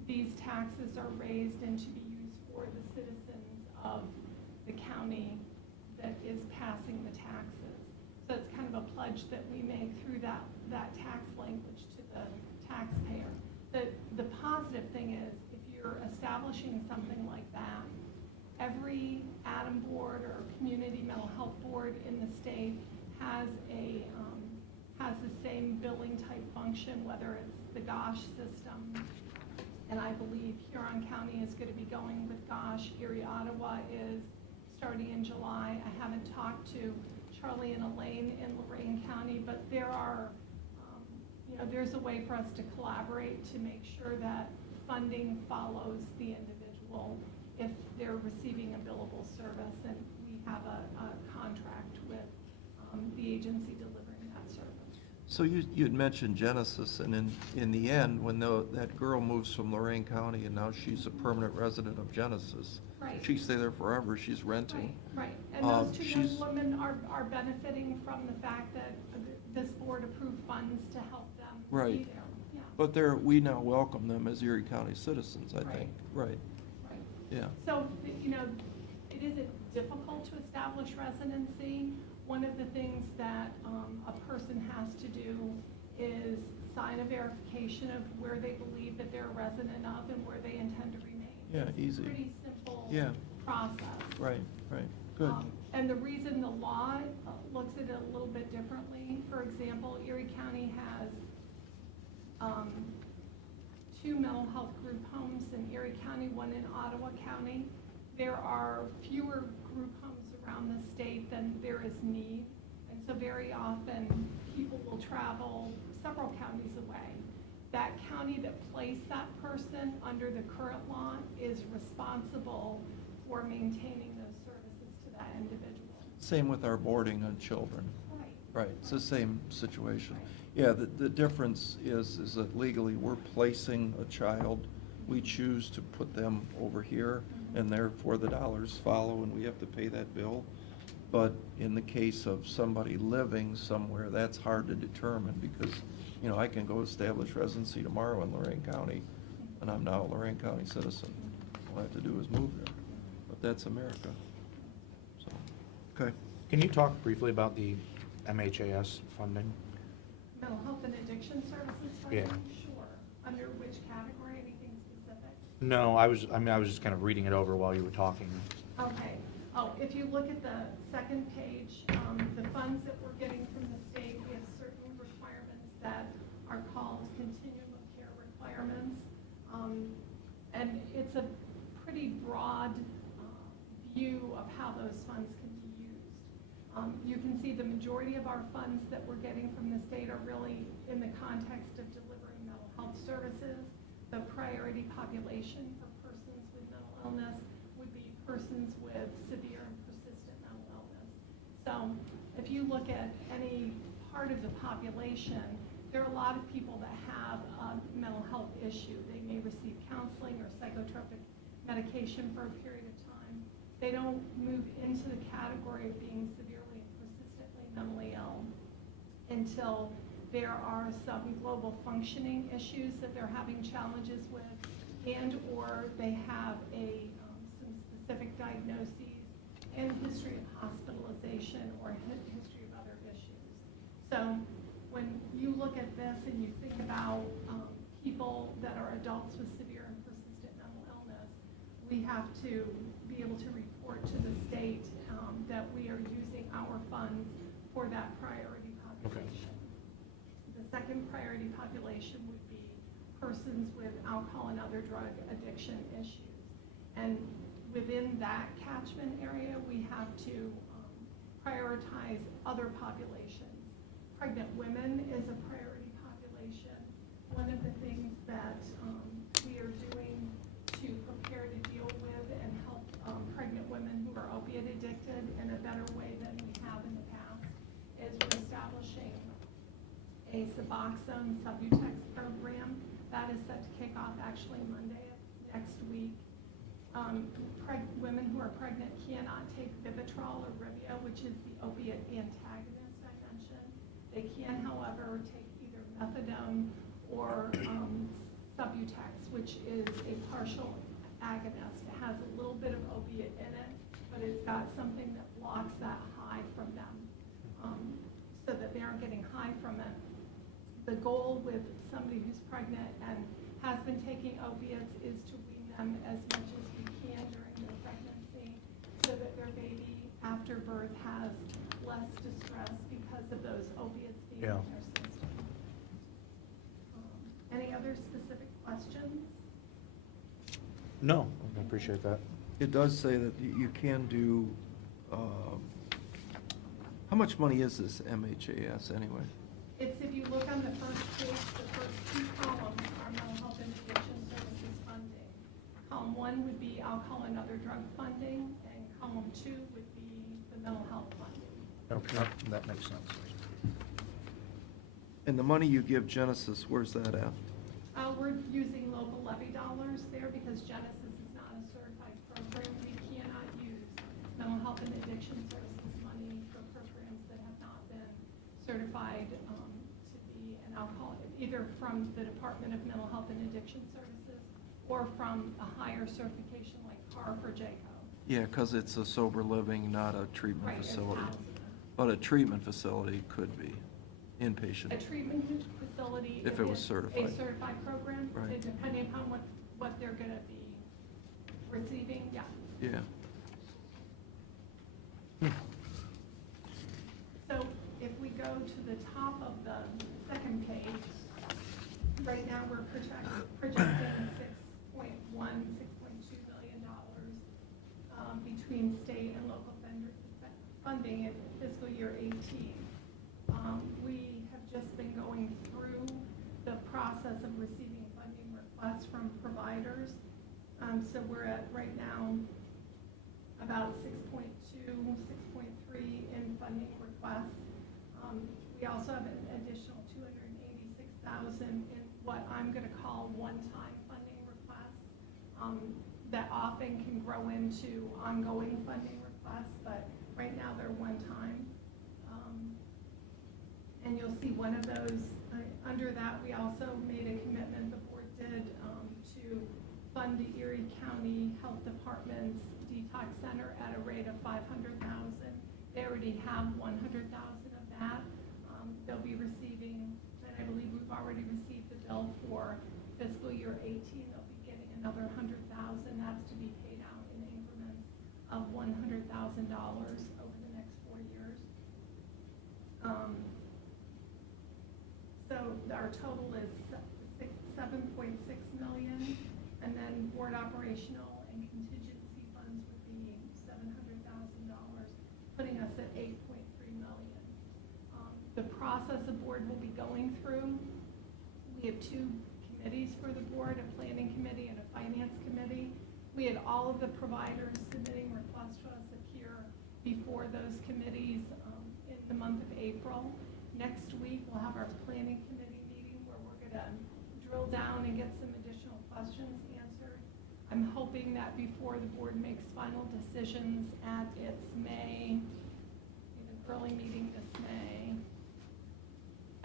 these taxes are raised and to be used for the citizens of the county that is passing the taxes. So it's kind of a pledge that we make through that tax language to the taxpayer. The positive thing is, if you're establishing something like that, every ADAM board or community mental health board in the state has the same billing type function, whether it's the GOSH system, and I believe Huron County is going to be going with GOSH. Erie, Ottawa is starting in July. I haven't talked to Charlie and Elaine in Lorain County, but there are, there's a way for us to collaborate to make sure that funding follows the individual if they're receiving a billable service, and we have a contract with the agency delivering that service. So you'd mentioned Genesis, and in the end, when that girl moves from Lorain County and now she's a permanent resident of Genesis, Right. she stay there forever, she's renting. Right, and those 2 young women are benefiting from the fact that this board approved funds to help them be Right. there. Yeah. But we now welcome them as Erie County citizens, I think. Right. Right. Yeah. So, it isn't difficult to establish residency. One of the things that a person has to do is sign a verification of where they believe that they're a resident of and where they intend to remain. Yeah, It's easy. a pretty simple Yeah. process. Right, good. And the reason the law looks at it a little bit differently, for example, Erie County has 2 mental health group homes in Erie County, 1 in Ottawa County. There are fewer group homes around the state than there is need. And so very often, people will travel several counties away. That county that placed that person under the current law is responsible for maintaining those services to that individual. Same with our boarding on children. Right. Right, it's the same situation. Yeah, the difference is that legally, we're placing a child. We choose to put them over here, and therefore the dollars follow, and we have to pay that bill. But in the case of somebody living somewhere, that's hard to determine, because, you know, I can go establish residency tomorrow in Lorraine County, and I'm now a Lorraine County citizen. All I have to do is move there. But that's America. So, okay. Can you talk briefly about the MHAS funding? Mental health and addiction services Yeah. funding? Sure. Under which category, anything specific? No, I was just kind of reading it over while you were talking. Okay. Oh, if you look at the second page, the funds that we're getting from the state, we have certain requirements that are called continuum of care requirements. And it's a pretty broad view of how those funds can be used. You can see the majority of our funds that we're getting from the state are really in the context of delivering mental health services. The priority population for persons with mental illness would be persons with severe and persistent mental illness. So if you look at any part of the population, there are a lot of people that have a mental health issue. They may receive counseling or psychotropic medication for a period of time. They don't move into the category of being severely and persistently mentally ill until there are some global functioning issues that they're having challenges with, and or they have some specific diagnoses and history of hospitalization or history of other issues. So when you look at this and you think about people that are adults with severe and persistent mental illness, we have to be able to report to the state that we are using our funds for that priority population. The second priority population would be persons with alcohol and other drug addiction issues. And within that catchment area, we have to prioritize other populations. Pregnant women is a priority population. One of the things that we are doing to prepare to deal with and help pregnant women who are opiate addicted in a better way than we have in the past is we're establishing a Suboxone Subutex program. That is set to kick off actually Monday of next week. Women who are pregnant cannot take Vivitrol or Rivia, which is the opiate antagonist I mentioned. They can, however, take either methadone or Subutex, which is a partial agonist. It has a little bit of opiate in it, but it's got something that blocks that high from them so that they aren't getting high from it. The goal with somebody who's pregnant and has been taking opiates is to wean them as much as we can during their pregnancy so that their baby after birth has less distress because of those opiates being in their system. Any other specific questions? No, I appreciate that. It does say that you can do, how much money is this MHAS anyway? It's, if you look on the first page, the first 2 columns are mental health and addiction services funding. Column 1 would be alcohol and other drug funding, and column 2 would be the mental health funding. Okay, that makes sense. And the money you give Genesis, where's that at? We're using local levy dollars there because Genesis is not a certified program. We cannot use mental health and addiction services money for programs that have not been certified to be an alcohol, either from the Department of Mental Health and Addiction Services or from a higher certification like CARF or JACO. Yeah, because it's a sober living, not a treatment Right, it's facility. housing. But a treatment facility could be. Inpatient. A treatment facility. If it was it's certified. A certified program. Right. And depending upon what they're gonna be receiving, yeah. Yeah. So if we go to the top of the second page, right now we're projecting $6.2 million between state and local funding in fiscal year 18. We have just been going through the process of receiving funding requests from providers. So we're at right now about 6.2, 6.3 in funding requests. We also have an additional 286,000 in what I'm going to call one-time funding requests that often can grow into ongoing funding requests, but right now they're one-time. And you'll see one of those. Under that, we also made a commitment, the board did, to fund the Erie County Health Department's detox center at a rate of $500,000. They already have $100,000 of that. They'll be receiving, and I believe we've already received the bill for fiscal year 18. They'll be getting another $100,000. That's to be paid out in increments of $100,000 over the next 4 years. So our total is $7.6 million, and then board operational and contingency funds would be $700,000, putting us at $8.3 million. The process the board will be going through, we have 2 committees for the board, a planning committee and a finance committee. We had all of the providers submitting requests to us appear before those committees in the month of April. Next week, we'll have our planning committee meeting where we're going to drill down and get some additional questions answered. I'm hoping that before the board makes final decisions at its May, even early meeting this May,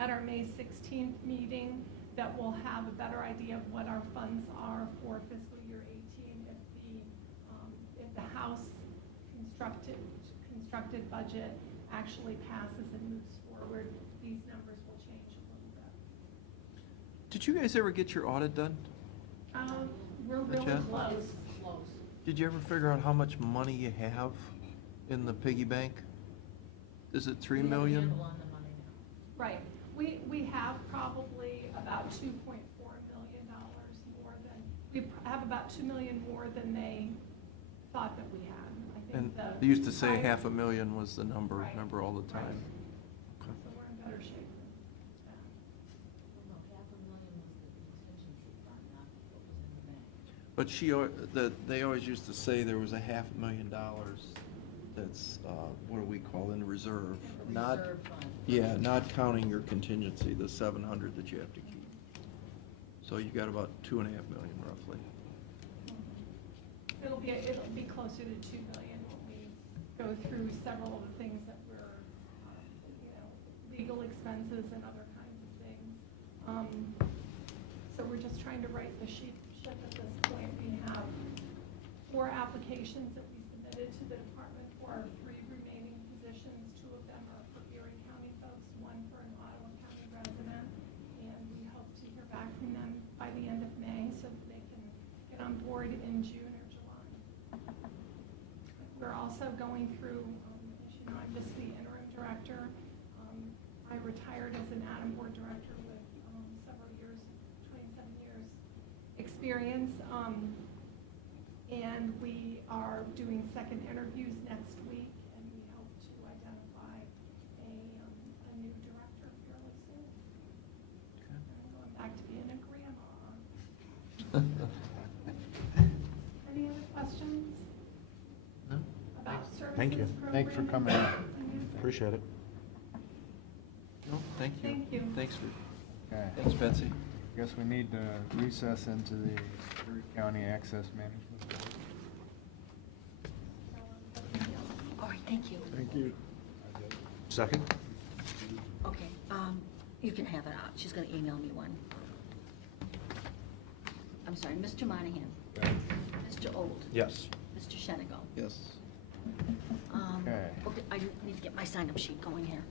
at our May 16th meeting, that we'll have a better idea of what our funds are for fiscal year 18 if the House constructed budget actually passes and moves forward. These numbers will change a little bit. Did you guys ever get your audit done? We're really Jen? close. Did you ever figure out how much money you have in the piggy bank? Is it $3 million? Right. We have probably about $2.4 million more than, we have about $2 million more than they thought that we had. I And think they used to say prior- $500,000 was the number, Right. remember, all the time. Right. So we're in better shape than that. But they always used to say there was $500,000 that's, what do we call in reserve? Not, yeah, not counting your contingency, the 700 that you have to keep. So you got about $2.5 million roughly. It'll be closer to $2 million when we go through several of the things that we're, legal expenses and other kinds of things. So we're just trying to right the ship at this point. We have 4 applications that we submitted to the department for our 3 remaining positions. 2 of them are for Erie County folks, 1 for an Ottawa County resident, and we hope to hear back from them by the end of May so that they can get on board in June or July. We're also going through, as you know, I'm just the interim director. I retired as an Adam board director with several years, 27 years experience. And we are doing second interviews next week, and we hope to identify a new director fairly soon. I'm going back to being a grandma. Any other questions? No? About services? Thank you. Thanks for programming? coming in. Appreciate it. No, thank you. Thank you. Okay. Thanks, Betsy. Guess we need to recess into the Erie County Access Management Board. All right, thank you. Thank you. Second? Okay, you can have it out. She's gonna email me one. I'm sorry, Mr. Monahan. Mr. Old. Yes. Mr. Shenigo. Yes. Okay. Okay, I need to get my sign-up sheet going here.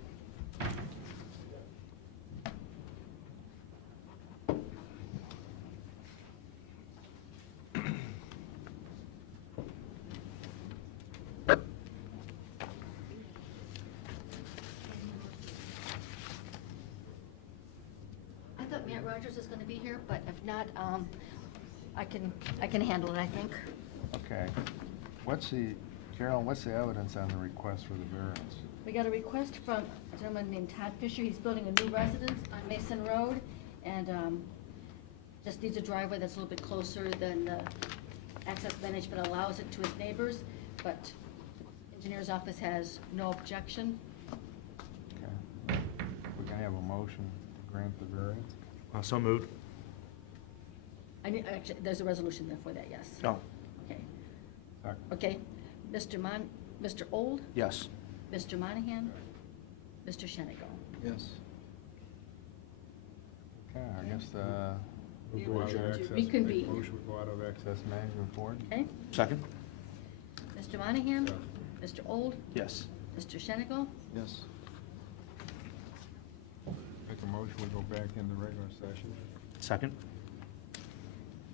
Janet Rogers is gonna be here, but if not, I can handle it, I think. Okay. Carolyn, what's the evidence on the request for the variance? We got a request from a gentleman named Todd Fisher. He's building a new residence on Mason Road, and just needs a driveway that's a little bit closer than the access management allows it to his neighbors, but engineer's office has no objection. Okay. We can have a motion to grant the variance? So moved. Actually, there's a resolution there for that, yes. No. Okay. Second. Okay. Mr. Old, Yes. Mr. Monahan, Mr. Shenigo. Yes. Okay, I guess, We we'll go out of will access. reconvene. Make motion, we go out of access management board? Okay? Second? Mr. Monahan, Mr. Old, Yes. Mr. Shenigo. Yes. Make a motion, we go back into regular session? Second?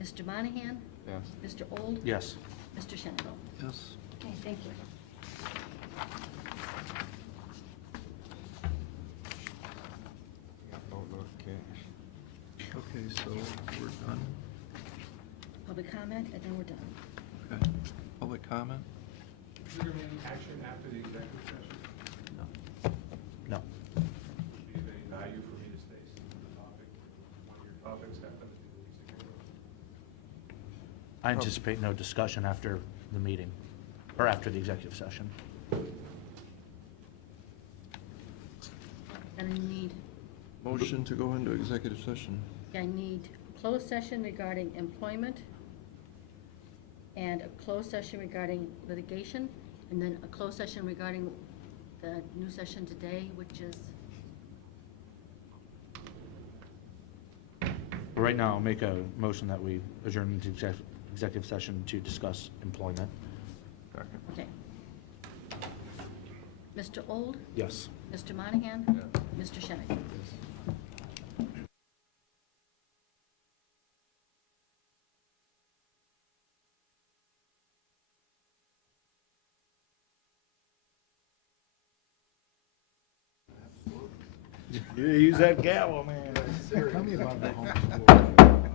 Mr. Monahan, Yes. Mr. Old, Yes. Mr. Shenigo. Yes. Okay, thank you. Okay. Okay, so we're done. Public comment, and then we're done. Okay. Public comment? Is there any action after the executive session? No. Would be of any value for me to stay some of the topic, one of your topics happened a few weeks ago? I anticipate no discussion after the meeting, or after the executive session. And I need, Motion to go into executive session. I need closed session regarding employment, and a closed session regarding litigation, and then a closed session regarding the new session today, which is, Right now, I'll make a motion that we adjourn into executive session to discuss employment. Second. okay. Mr. Old, Yes. Mr. Monahan, Mr. Shenick. Use that gavel, man. Tell me about the homeschool.